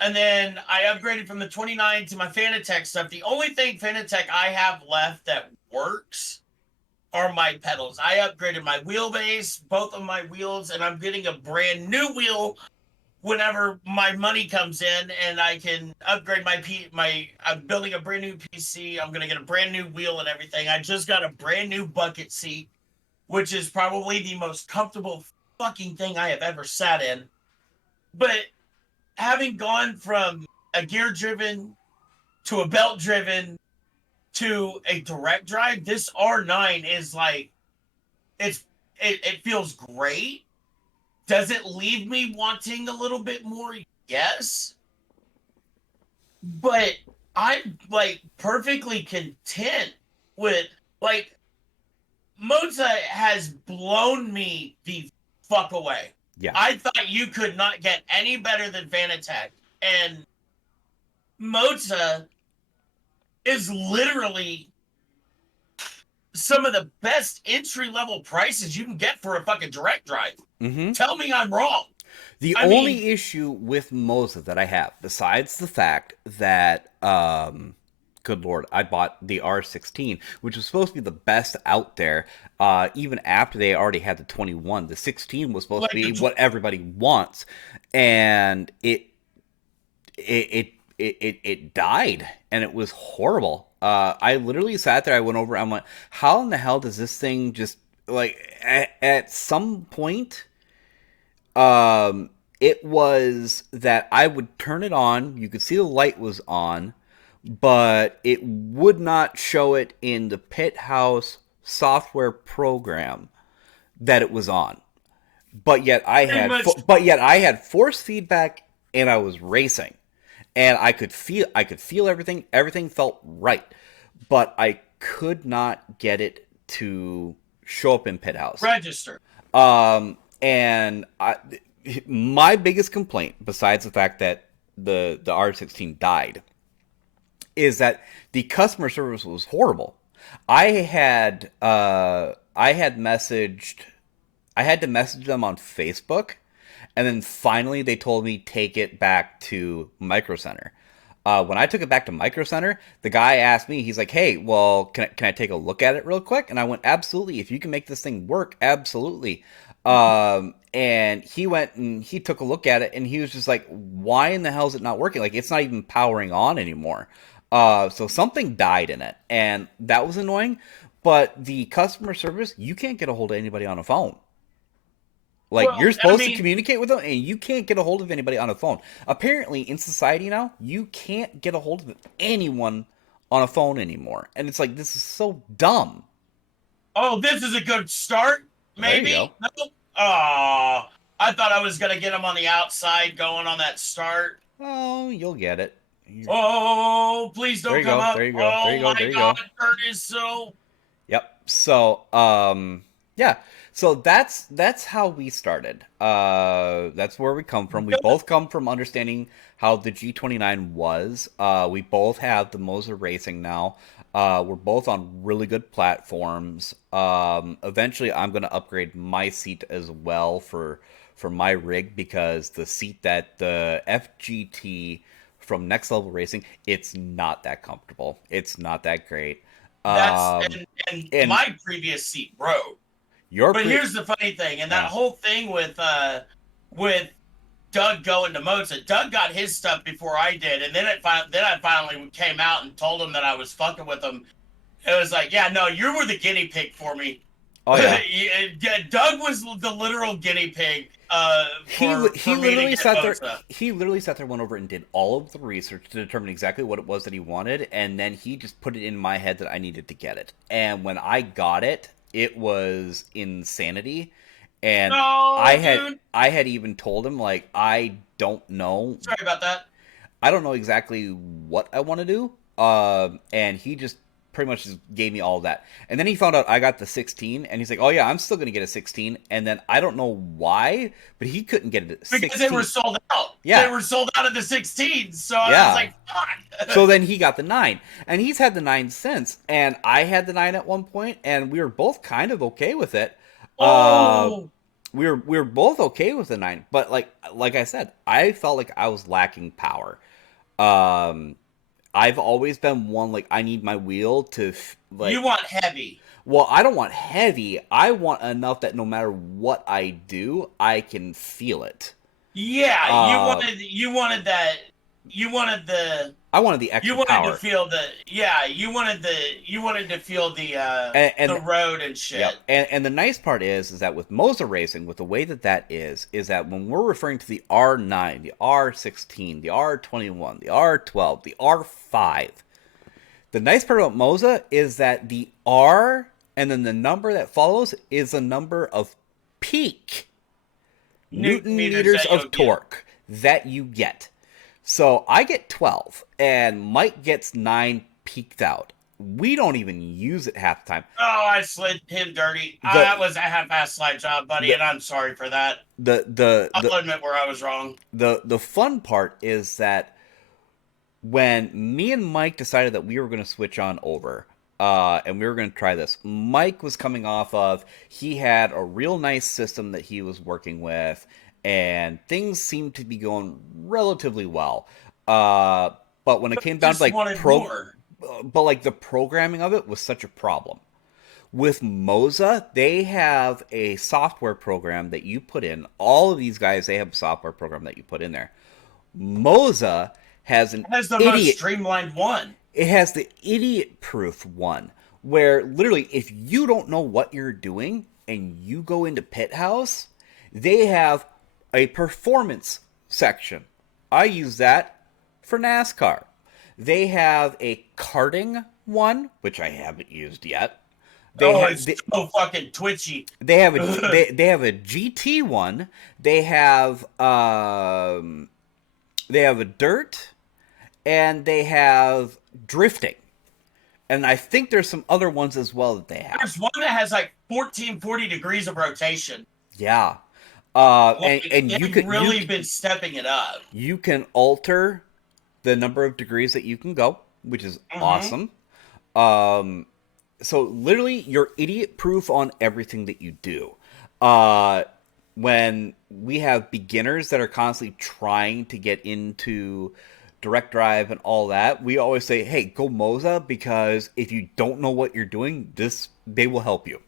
And then I upgraded from the 29 to my Fanatec stuff. The only thing Fanatec I have left that works are my pedals. I upgraded my wheelbase, both of my wheels, and I'm getting a brand new wheel whenever my money comes in and I can upgrade my I'm building a brand new PC. I'm going to get a brand new wheel and everything. I just got a brand new bucket seat, which is probably the most comfortable fucking thing I have ever sat in. But having gone from a gear driven to a belt driven to a direct drive, this R9 is like it's it feels great. Does it leave me wanting a little bit more? Yes, but I'm like perfectly content with like Moza has blown me the fuck away. yeah, I thought you could not get any better than Vanatech, and Moza is literally some of the best entry level prices you can get for a fucking direct drive. Mm-hmm. Tell me I'm wrong. The I only mean, issue with Moza that I have, besides the fact that, good lord, I bought the R16, which was supposed to be the best out there, even after they already had the 21. The 16 was supposed to like be the what everybody wants, and it died, and it was horrible. I literally sat there. I went over. I'm like, how in the hell does this thing just like at some point? Um, it was that I would turn it on. You could see the light was on, but it would not show it in the Pit House software program that it was on. But yet pretty much. but yet I had force feedback and I was racing, and I could feel everything. Everything felt right, but I could not get it to show up in Pit House. Register. And my biggest complaint, besides the fact that the R16 died, is that the customer service was horrible. I had messaged I had to message them on Facebook, and then finally they told me take it back to Micro Center. When I took it back to Micro Center, the guy asked me, he's like, "Hey, well, can I take a look at it real quick?" And I went, "Absolutely. If you can make this thing work, absolutely." And he went and he took a look at it, and he was just like, "Why in the hell is it not working? Like, it's not even powering on anymore." So something died in it, and that was annoying. But the customer service, you can't get a hold of anybody on a phone. Like, Well, you're I supposed to mean, communicate with them, and you can't get a hold of anybody on a phone. Apparently, in society now, you can't get a hold of anyone on a phone anymore. And it's like, this is so dumb. oh, this is a good start. There you go. Maybe. Nope. Oh, I thought I was gonna get him on the outside going on that start. Oh, you'll get it. Oh, please There don't you come go. up. There you go. There Oh you go. There my you God, go. Kurt is so. Yep. So, yeah. So that's how we started. That's where we come from. We both come from understanding how the G29 was. We both have the Moser Racing now. We're both on really good platforms. Eventually, I'm going to upgrade my seat as well for my rig, because the seat that the FGT from Next Level Racing, it's not that comfortable. It's not that great. That's Um, and and my previous seat broke. your But pre here's the funny thing, and that yeah. whole thing with Doug going to Mozart. Doug got his stuff before I did, and then I finally came out and told him that I was fucking with him. It was like, yeah, no, you were the guinea pig for me. Oh yeah. Yeah, Doug was the literal guinea pig He for me to literally get sat there. Moza. He literally sat there, went over and did all of the research to determine exactly what it was that he wanted, and then he just put it in my head that I needed to get it. And when I got it, it was insanity. And No, dude. I had even told him, like, Sorry about that. I don't know exactly what I want to do. And he just pretty much just gave me all of that. And then he found out I got the 16, and he's like, "Oh yeah, I'm still gonna get a 16." And then I don't know why, but he couldn't get it at Because they 16. were sold out. Yeah. They were sold out of the 16s. So I Yeah. was like, fuck. So then he got the 9, and he's had the 9 since. And I had the 9 at one point, and we were both kind of okay with it. Uh, Oh, we were both okay with the 9, but like I said, I felt like I was lacking power. Um, I've always been one, like, I need my wheel to you like. want heavy. Well, I don't want heavy. I want enough that no matter what I do, I can feel it. Yeah, Uh, you wanted the I wanted the you extra wanted to power. feel the yeah, you wanted to feel And the road and Yep. shit. And the nice part is that with Moza Racing, with the way that is that when we're referring to the R9, the R16, the R21, the R12, the R5, the nice part about Moza is that the R and then the number that follows is a number of peak Newton Newton meters meters that you'll of get. torque that you get. So I get 12, and Mike gets 9 peaked out. We don't even use it half the time. Oh, I slid him dirty. The That was a half-ass slide job, buddy, the and I'm sorry for that. the the the I'll admit where I was wrong. the fun part is that when me and Mike decided that we were going to switch on over, and we were going to try this, Mike was coming off of, he had a real nice system that he was working with, and things seemed to be going relatively well. Uh, but when it came down to Just wanted more. but like the programming of it was such a problem. With Moza, they have a software program that you put in. All of these guys, they have a software program that you put in there. Moza has an That's the most idiot. streamlined one. It has the idiot proof one where literally if you don't know what you're doing and you go into Pit House, they have a performance section. I use that for NASCAR. They have a karting one, which I haven't used yet. They Oh, have it's so fucking twitchy. they have a they have a GT one. They have a dirt, and they have drifting. And I think there's some other ones as well that they have. There's one that has like 1440 degrees of rotation. Yeah. And you They've could really been stepping it up. you can alter the number of degrees that you can go, which is awesome. Um, so literally, you're idiot proof on everything that you do. Uh, when we have beginners that are constantly trying to get into direct drive and all that, we always say, "Hey, go Moza," because if you don't know what you're doing, this they will help you.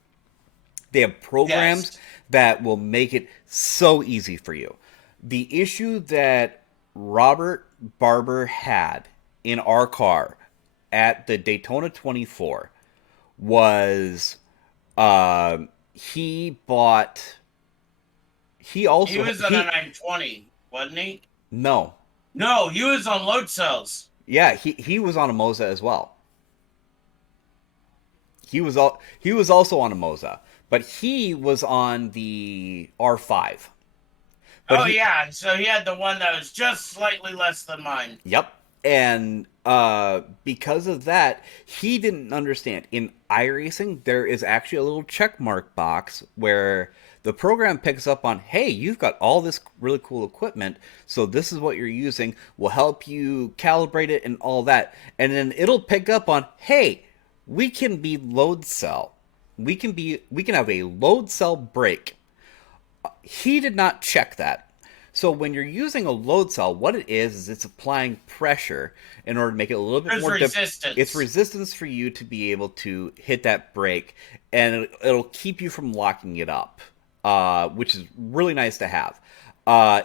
They have programs Yes. that will make it so easy for you. The issue that Robert Barber had in our car at the Daytona 24 was he bought he He also was on a he 920, wasn't he? no. No, he was on load cells. Yeah, he was on a Moza as well. He was also on a Moza, but he was on the R5. But Oh he yeah, so he had the one that was just slightly less than mine. Yep. And because of that, he didn't understand. In iRacing, there is actually a little check mark box where the program picks up on, hey, you've got all this really cool equipment, so this is what you're using. We'll help you calibrate it and all that. And then it'll pick up on, hey, we can be load cell. We can have a load cell break. He did not check that. So when you're using a load cell, what it is it's applying pressure in order to make it a little bit There's more resistance. it's resistance for you to be able to hit that brake, and it'll keep you from locking it up, which is really nice to have.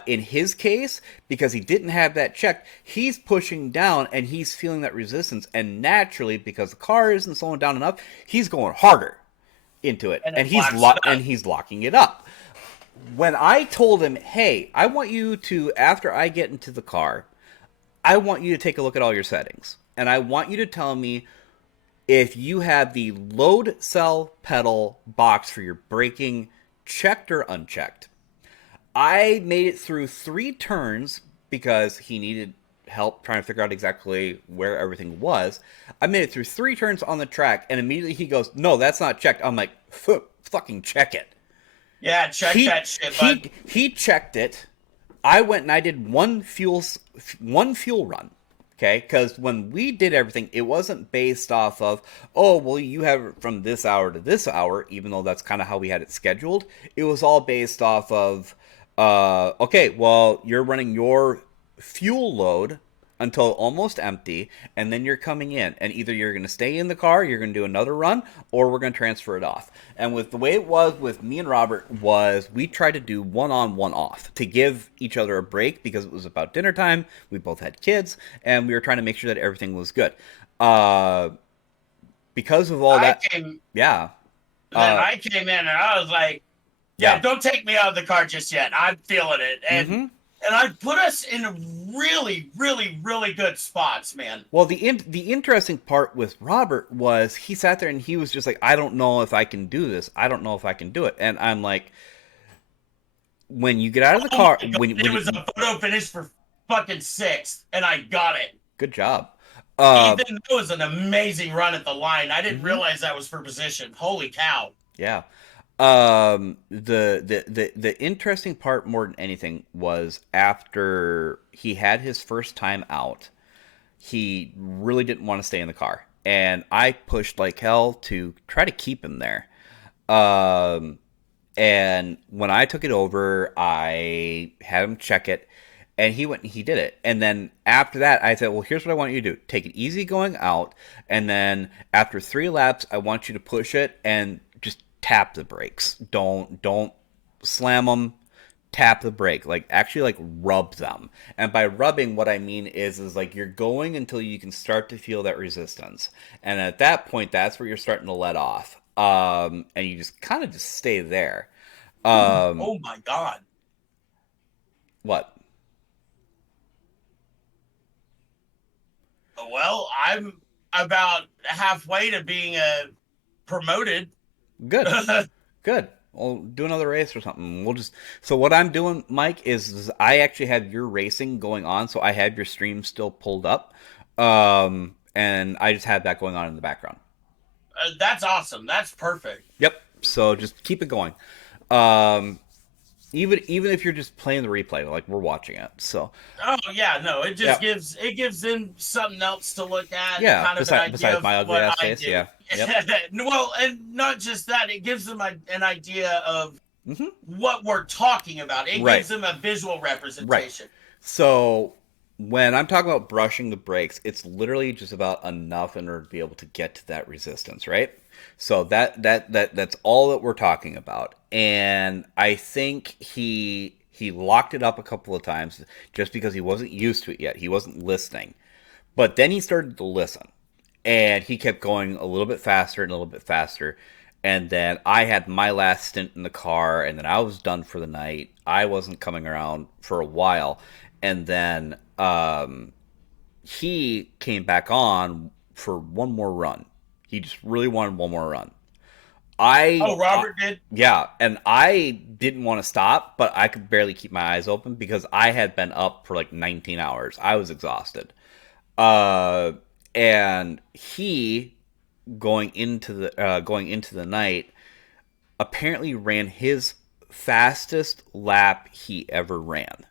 In his case, because he didn't have that checked, he's pushing down and he's feeling that resistance, and naturally, because the car isn't slowing down enough, he's going harder into it, And and it locks it up. he's locking it up. When I told him, hey, I want you to, after I get into the car, I want you to take a look at all your settings. And I want you to tell me if you have the load cell pedal box for your braking checked or unchecked. I made it through 3 turns because he needed help trying to figure out exactly where everything was. I made it through 3 turns on the track, and immediately he goes, "No, that's not checked." I'm like, Fucking check it." Yeah, check that shit, bud. He checked it. I went and I did one fuel run. Okay, because when we did everything, it wasn't based off of, oh, well, you have it from this hour to this hour, even though that's kind of how we had it scheduled. It was all based off of, okay, well, you're running your fuel load until almost empty, and then you're coming in, and either you're going to stay in the car, you're going to do another run, or we're going to transfer it off. And with the way it was with me and Robert was we tried to do one on, one off to give each other a break because it was about dinner time. We both had kids, and we were trying to make sure that everything was good. Uh, because of all I that, came yeah, then I came in and I was like, yeah, don't take me out of the car just yet. I'm feeling it. Mhm. And I put us in really, really, really good spots, man. Well, the interesting part with Robert was he sat there and he was just like, I don't know if I can do this. I don't know if I can do it. And I'm like, when you get out of the car, Oh my God, when it was a photo finish for fucking 6th, and I got it. good job. Even though it was an amazing run at the line, I didn't Mhm. realize that was for position. Holy cow. Yeah. The interesting part more than anything was after he had his first time out, he really didn't want to stay in the car, and I pushed like hell to try to keep him there. Um, and when I took it over, I had him check it, and he went and he did it. And then after that, I said, "Well, here's what I want you to do: take it easy going out, and then after 3 laps, I want you to push it and just tap the brakes. Don't slam them. Tap the brake, like actually like rub them. And by rubbing, what I mean is like you're going until you can start to feel that resistance, and at that point, that's where you're starting to let off. And you just kind of just stay there. Um, Oh my God. what? Well, I'm about halfway to being promoted. Good, good. We'll do another race or something. We'll just. So what I'm doing, Mike, is I actually have your racing going on, so I have your stream still pulled up, and I just have that going on in the background. That's awesome. That's perfect. Yep. So just keep it going. Um, even if you're just playing the replay, like we're watching it. So Oh yeah, no, it yeah, just gives them something else to look at, yeah. kind of an idea Besides of my ugly what ass I face, do. yeah. Yep. Well, and not just that, it gives them an idea of Hmm. what we're talking about. It Right. gives them a visual Right. representation. So when I'm talking about brushing the brakes, it's literally just about enough in order to be able to get to that resistance, right? So that's all that we're talking about. And I think he locked it up a couple of times just because he wasn't used to it yet. He wasn't listening. But then he started to listen. And he kept going a little bit faster and a little bit faster. And then I had my last stint in the car, and then I was done for the night. I wasn't coming around for a while. And then he came back on for one more run. He just really wanted one more run. Oh, Robert did. Yeah, and I didn't want to stop, but I could barely keep my eyes open because I had been up for like 19 hours. I was exhausted. Uh, and he going into the night apparently ran his fastest lap he ever ran.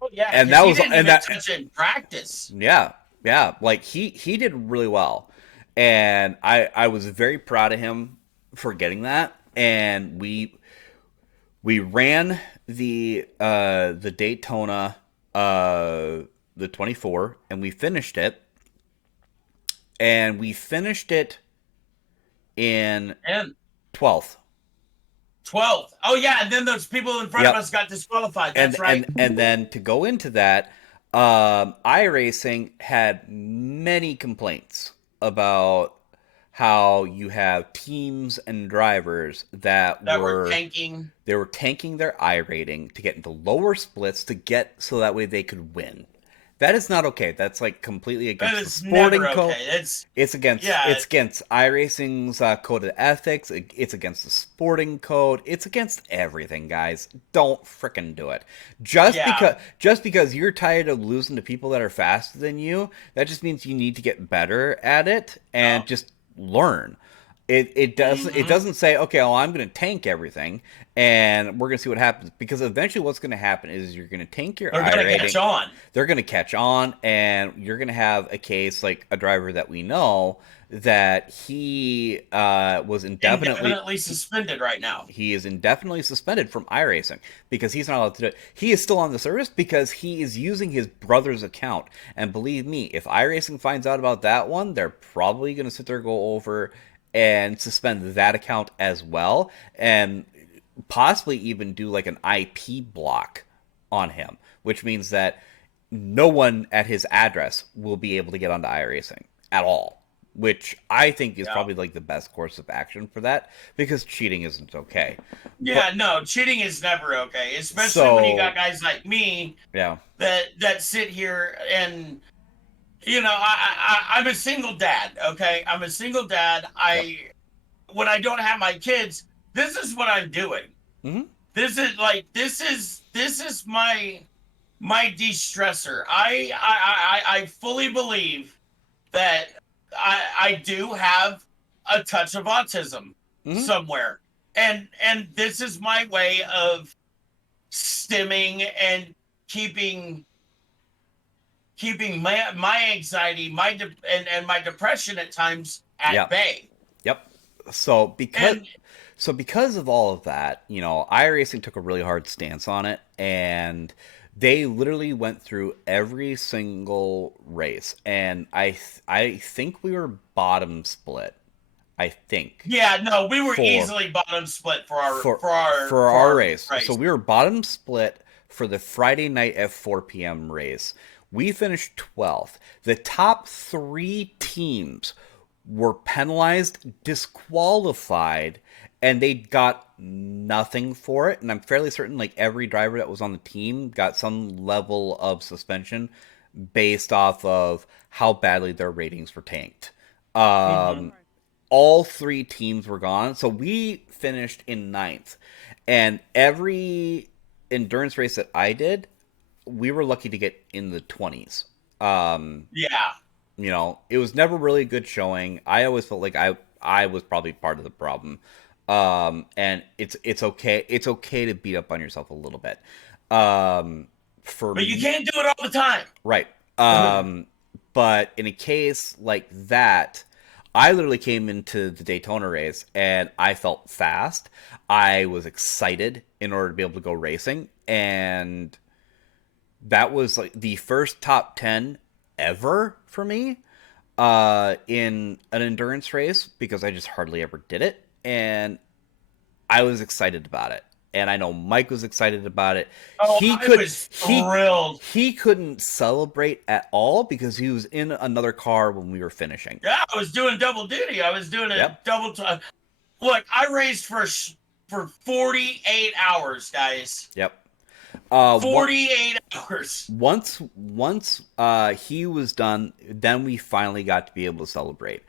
Oh yeah, And because that he was didn't and even that touch it in practice. Yeah, yeah. Like he did really well, and I was very proud of him for getting that. And we ran the Daytona the 24, and we finished it, and we finished it in And 12th. 12th. Oh yeah, and then those people in front of Yep. us got disqualified. and That's right. and then to go into that, iRacing had many complaints about how you have teams and drivers that That were were tanking. they were tanking their I rating to get into lower splits to get so that way they could win. That is not okay. That's like completely That against the is never sporting code. okay. It's It's yeah. against iRacing's code of ethics. It's against the sporting code. It's against everything, guys. Don't frickin' do it. Yeah. Just because you're tired of losing to people that are faster than you, that just means you need to get better at it and No. just learn. It Hmm. doesn't say, okay, well, I'm going to tank everything and we're going to see what happens, because eventually what's going to happen is you're going to tank your They're I gonna rating. catch on. They're going to catch on, and you're going to have a case like a driver that we know that he was indefinitely Indefinitely suspended right now. he is indefinitely suspended from iRacing because he's not allowed to do it. He is still on the service because he is using his brother's account. And believe me, if iRacing finds out about that one, they're probably going to sit there, go over, and suspend that account as well, and possibly even do like an IP block on him, which means that no one at his address will be able to get onto iRacing at all, which I think is Yeah. probably like the best course of action for that, because cheating isn't okay. Yeah, But no, cheating is never okay, especially when you got so guys like me yeah, that sit here and I'm a single dad. Okay, I'm a single dad. yep, When I don't have my kids, this is what I'm doing. hmm, This is my de-stressor. I fully believe that I do have a touch of autism hmm, somewhere, and this is my way of stemming and keeping keeping my anxiety, and my depression at times at Yep. bay. Yep. So And because of all of that, iRacing took a really hard stance on it, and they literally went through every single race, and I think we were bottom split. I think yeah, no, we were for easily bottom split for our for for our for for our our race. So race. we were bottom split for the Friday night at 4 p.m. race. We finished 12th. The top 3 teams were penalized, disqualified, and they got nothing for it. And I'm fairly certain like every driver that was on the team got some level of suspension based off of how badly their ratings were tanked. Hmm. Um, all 3 teams were gone. So we finished in ninth. And every endurance race that I did, we were lucky to get in the 20s. Um, Yeah, it was never really a good showing. I always felt like I was probably part of the problem. And it's okay. It's okay to beat up on yourself a little bit. Um, for but you me, can't do it all the time. right. But in a case like that, I literally came into the Daytona race and I felt fast. I was excited in order to be able to go racing, and that was like the first top 10 ever for me in an endurance race because I just hardly ever did it, and I was excited about it. And I know Mike was excited about it. Oh, He I could was he thrilled. he couldn't celebrate at all because he was in another car when we were finishing. Yeah, I was doing double duty. I was doing a Yep. double. Look, I raced for 48 hours, guys. Yep. 48 hours. Once he was done, then we finally got to be able to celebrate.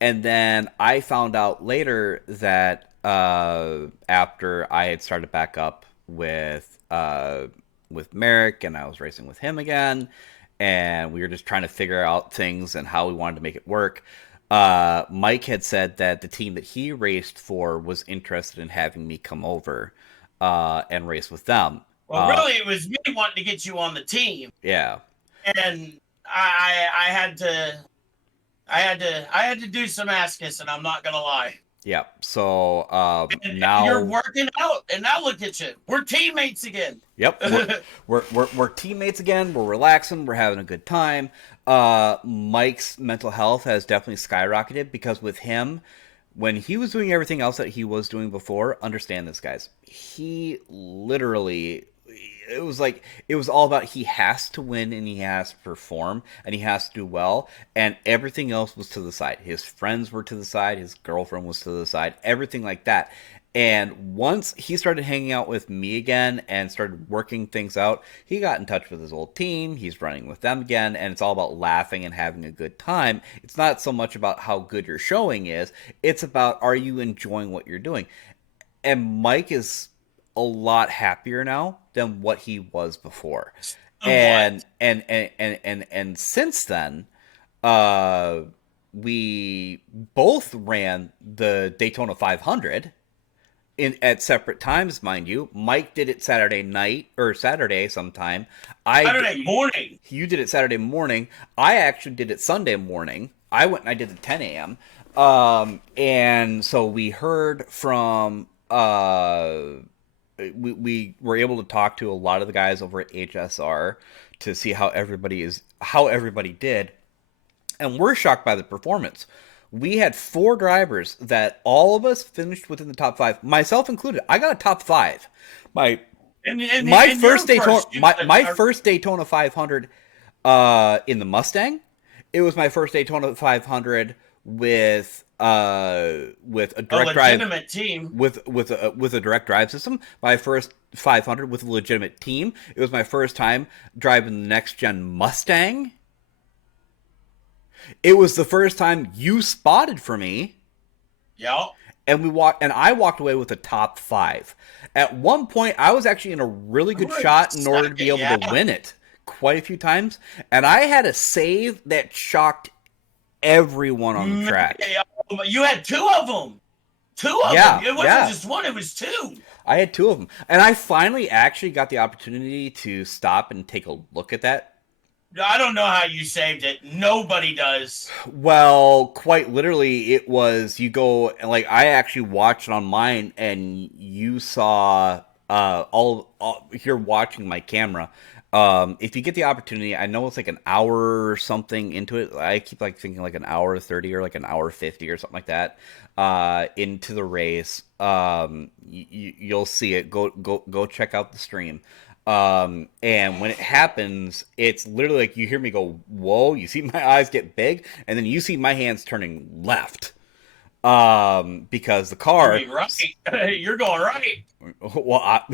And then I found out later that after I had started back up with Merrick and I was racing with him again, and we were just trying to figure out things and how we wanted to make it work. Mike had said that the team that he raced for was interested in having me come over and race with them. Well, really, it was me wanting to get you on the team, Yeah. and I had to do some ass kissing. I'm not gonna lie. Yeah. So And now you're working out, and now look at you. We're teammates again. Yep, we're teammates again. We're relaxing. We're having a good time. Mike's mental health has definitely skyrocketed because with him, when he was doing everything else that he was doing before, understand this, guys. He literally, it was all about he has to win and he has to perform and he has to do well, and everything else was to the side. His friends were to the side. His girlfriend was to the side. Everything like that. And once he started hanging out with me again and started working things out, he got in touch with his old team. He's running with them again, and it's all about laughing and having a good time. It's not so much about how good your showing is, it's about are you enjoying what you're doing. And Mike is a lot happier now than what he was before. Somewhat. And since then, uh we both ran the Daytona 500 at separate times, mind you. Mike did it Saturday night or Saturday sometime. Saturday morning. You did it Saturday morning. I actually did it Sunday morning. I went and I did the 10 a.m. And so we heard from we were able to talk to a lot of the guys over at HSR to see how everybody did, and we're shocked by the performance. We had 4 drivers that all of us finished within the top 5, myself included. I got a top 5. My my first Daytona my first Daytona 500 in the Mustang. It was my first Daytona 500 with a direct drive legitimate team. with a direct drive system. My first 500 with a legitimate team. It was my first time driving the next gen Mustang. It was the first time you spotted for me, Yeah. and I walked away with a top 5. At one point, I was actually in a really good shot in order to be able to win it quite a few times, and I had a save that shocked everyone on the track. You had 2 of them. 2 of them. It wasn't just 1, it was 2. I had 2 of them. And I finally actually got the opportunity to stop and take a look at that I don't know how you saved it. Nobody does. Well, quite literally, it was you go like I actually watched it on mine, and you saw all you're watching my camera. If you get the opportunity, I know it's like an hour or something into it. I keep like thinking like an hour 30 or like an hour 50 or something like that. Into the race, you'll see it. Go check out the stream. And when it happens, it's literally like you hear me go, "Whoa!" You see my eyes get big, and then you see my hands turning left. Because the You car, mean right? You're going right. well,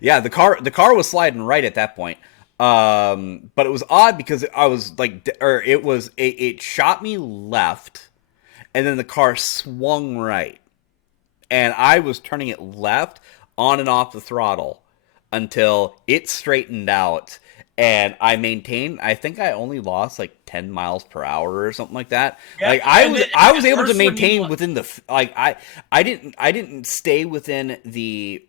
yeah, the car was sliding right at that point. But it was odd because I was like, or it shot me left, and then the car swung right, and I was turning it left on and off the throttle until it straightened out. And I maintained. I think I only lost like 10 miles per hour or something like that. Yeah, Like I and was, then I was at able to first when maintain within the like I didn't stay within the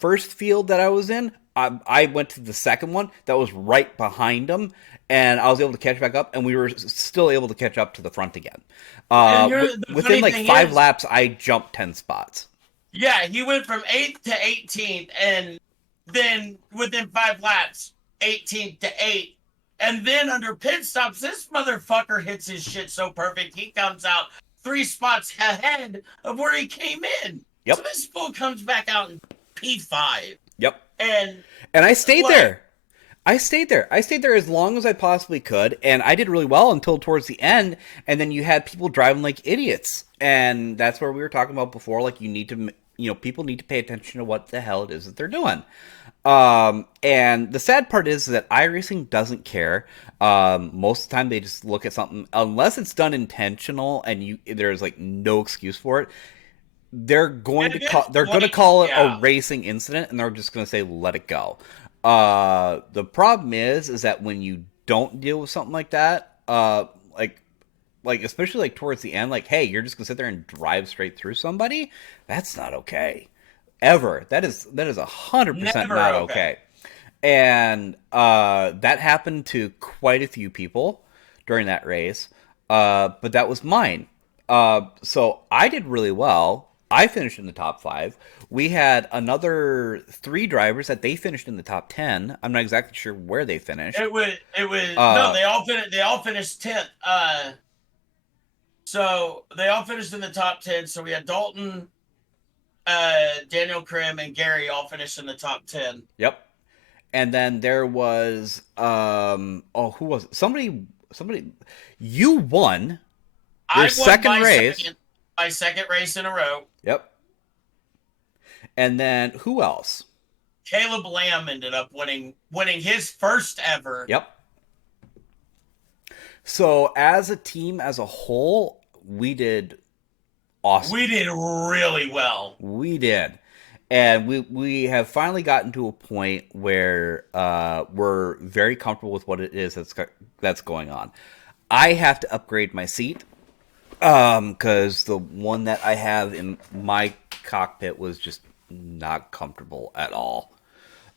first field that I was in. I went to the second one that was right behind him, and I was able to catch back up, and we were still able to catch up to the front again. and here the Within funny like thing five is, laps, I jumped 10 spots. yeah, he went from 8th to 18th, and then within 5 laps, 18th to 8th. And then under pit stops, this motherfucker hits his shit so perfect. He comes out 3 spots ahead of where he came in. So Yep, this fool comes back out in P5. yep. And And I stayed like, there. I stayed there. I stayed there as long as I possibly could, and I did really well until towards the end. And then you had people driving like idiots, and that's where we were talking about before. Like you need to, people need to pay attention to what the hell it is that they're doing. And the sad part is that iRacing doesn't care. Most of the time they just look at something unless it's done intentional and there's like no excuse for it. They're going and to it call is they're going to like, call it a yeah, racing incident, and they're just going to say let it go. The problem is that when you don't deal with something like that, like especially like towards the end, like hey, you're just gonna sit there and drive straight through somebody. That's not okay. Ever. That is 100% never not okay. okay. And that happened to quite a few people during that race. But that was mine. So I did really well. I finished in the top five. We had another three drivers that they finished in the top 10. I'm not exactly sure where they finished. It was no, Uh, they all finished 10th. So they all finished in the top 10. So we had Dalton, Daniel Krim, and Gary all finished in the top 10. yep. And then there was oh, who was it? Somebody you won your I won second race. my second race in a row. Yep. And then who else? Caleb Lamb ended up winning his first ever. Yep. So as a team as a whole, we did awesome. We did really well. We did. And we have finally gotten to a point where we're very comfortable with what it is that's going on. I have to upgrade my seat because the one that I have in my cockpit was just not comfortable at all.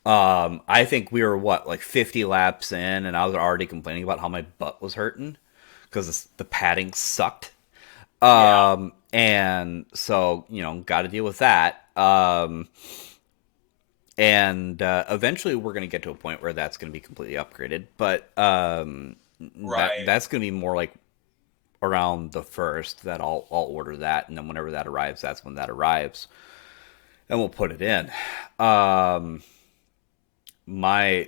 I think we were what like 50 laps in, and I was already complaining about how my butt was hurting because the padding sucked. Yeah. And so got to deal with that. And eventually we're going to get to a point where that's going to be completely upgraded, but Right. that's going to be more like around the first that I'll order that, and then whenever that arrives, that's when that arrives, and we'll put it in. Um, my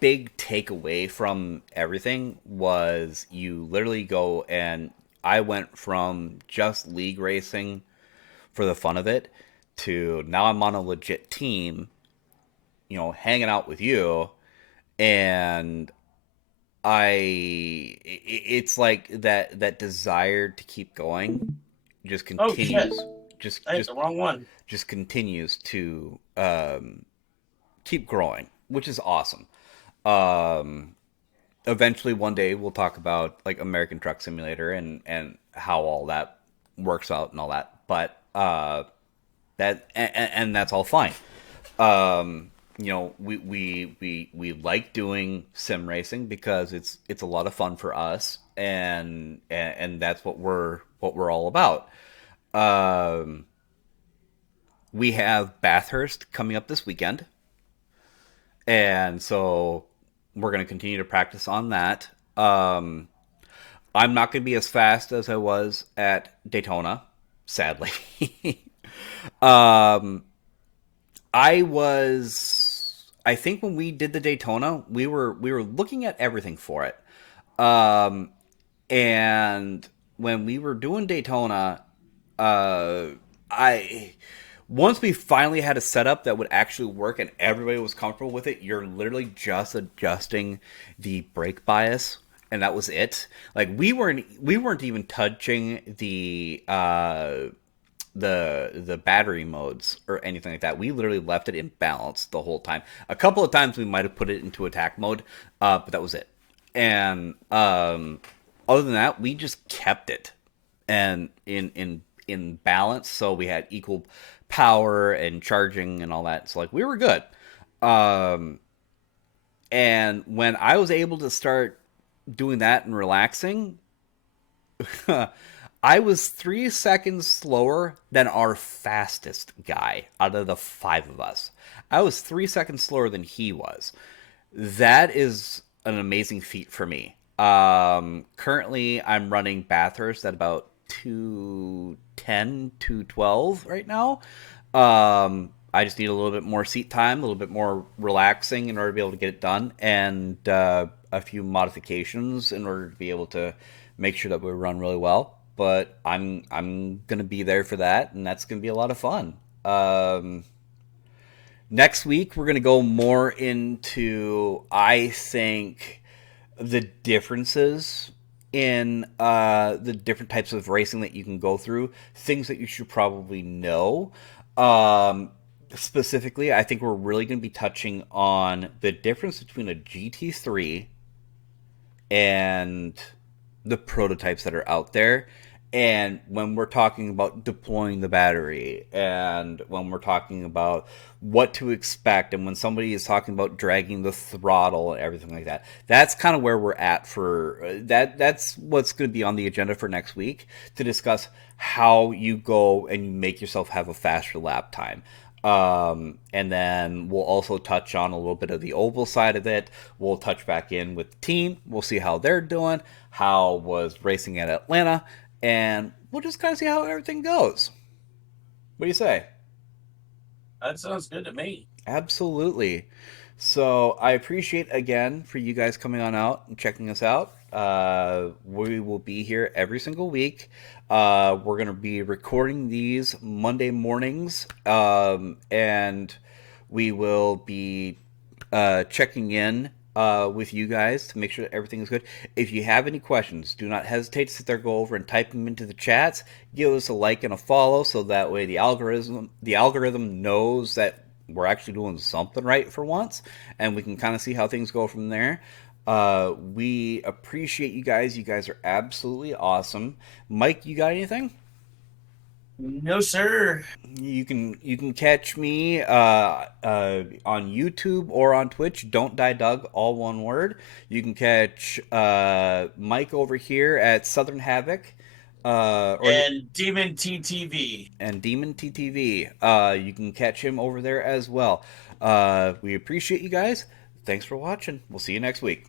big takeaway from everything was you literally go and I went from just league racing for the fun of it to now I'm on a legit team, hanging out with you, and it's like that desire to keep going just Oh shit! continues, just I hit just the wrong one. just continues to keep growing, which is awesome. Um, Eventually, one day we'll talk about like American Truck Simulator and how all that works out and all that. But and that's all fine. we like doing sim racing because it's a lot of fun for us, and that's what we're all about. Um, we have Bathurst coming up this weekend, and so we're going to continue to practice on that. Um, I'm not going to be as fast as I was at Daytona, sadly. um, I was. I think when we did the Daytona, we were looking at everything for it. Um, and when we were doing Daytona, uh, I once we finally had a setup that would actually work and everybody was comfortable with it, you're literally just adjusting the brake bias, and that was it. Like we weren't even touching the battery modes or anything like that. We literally left it in balance the whole time. A couple of times we might have put it into attack mode, but that was it. And other than that, we just kept it and in balance, so we had equal power and charging and all that. So like we were good. Um, and when I was able to start doing that and relaxing, I was 3 seconds slower than our fastest guy out of the five of us. I was 3 seconds slower than he was. That is an amazing feat for me. Currently, I'm running Bathurst at about 210, 212 right now. I just need a little bit more seat time, a little bit more relaxing in order to be able to get it done, and a few modifications in order to be able to make sure that we run really well. But I'm gonna be there for that, and that's gonna be a lot of fun. Next week we're gonna go more into, I think, the differences in the different types of racing that you can go through, things that you should probably know. Um, Specifically, I think we're really going to be touching on the difference between a GT3 and the prototypes that are out there. And when we're talking about deploying the battery, and when we're talking about what to expect, and when somebody is talking about dragging the throttle and everything like that, that's kind of where we're at for that. That's what's going to be on the agenda for next week, to discuss how you go and you make yourself have a faster lap time. And then we'll also touch on a little bit of the oval side of it. We'll touch back in with the team. We'll see how they're doing, how was racing at Atlanta, and we'll just kind of see how everything goes. What do you say? That sounds good to me. Absolutely. So I appreciate again for you guys coming on out and checking us out. We will be here every single week. We're going to be recording these Monday mornings, and we will be checking in with you guys to make sure that everything is good. If you have any questions, do not hesitate to sit there, go over and type them into the chats. Give us a like and a follow, so that way the algorithm knows that we're actually doing something right for once, and we can kind of see how things go from there. We appreciate you guys. You guys are absolutely awesome. Mike, you got anything? No, sir. You can catch me on YouTube or on Twitch. Don't Die Doug, all one word. You can catch Mike over here at Southern Havoc, And Demon TTV. and Demon TTV. You can catch him over there as well. We appreciate you guys. Thanks for watching. We'll see you next week.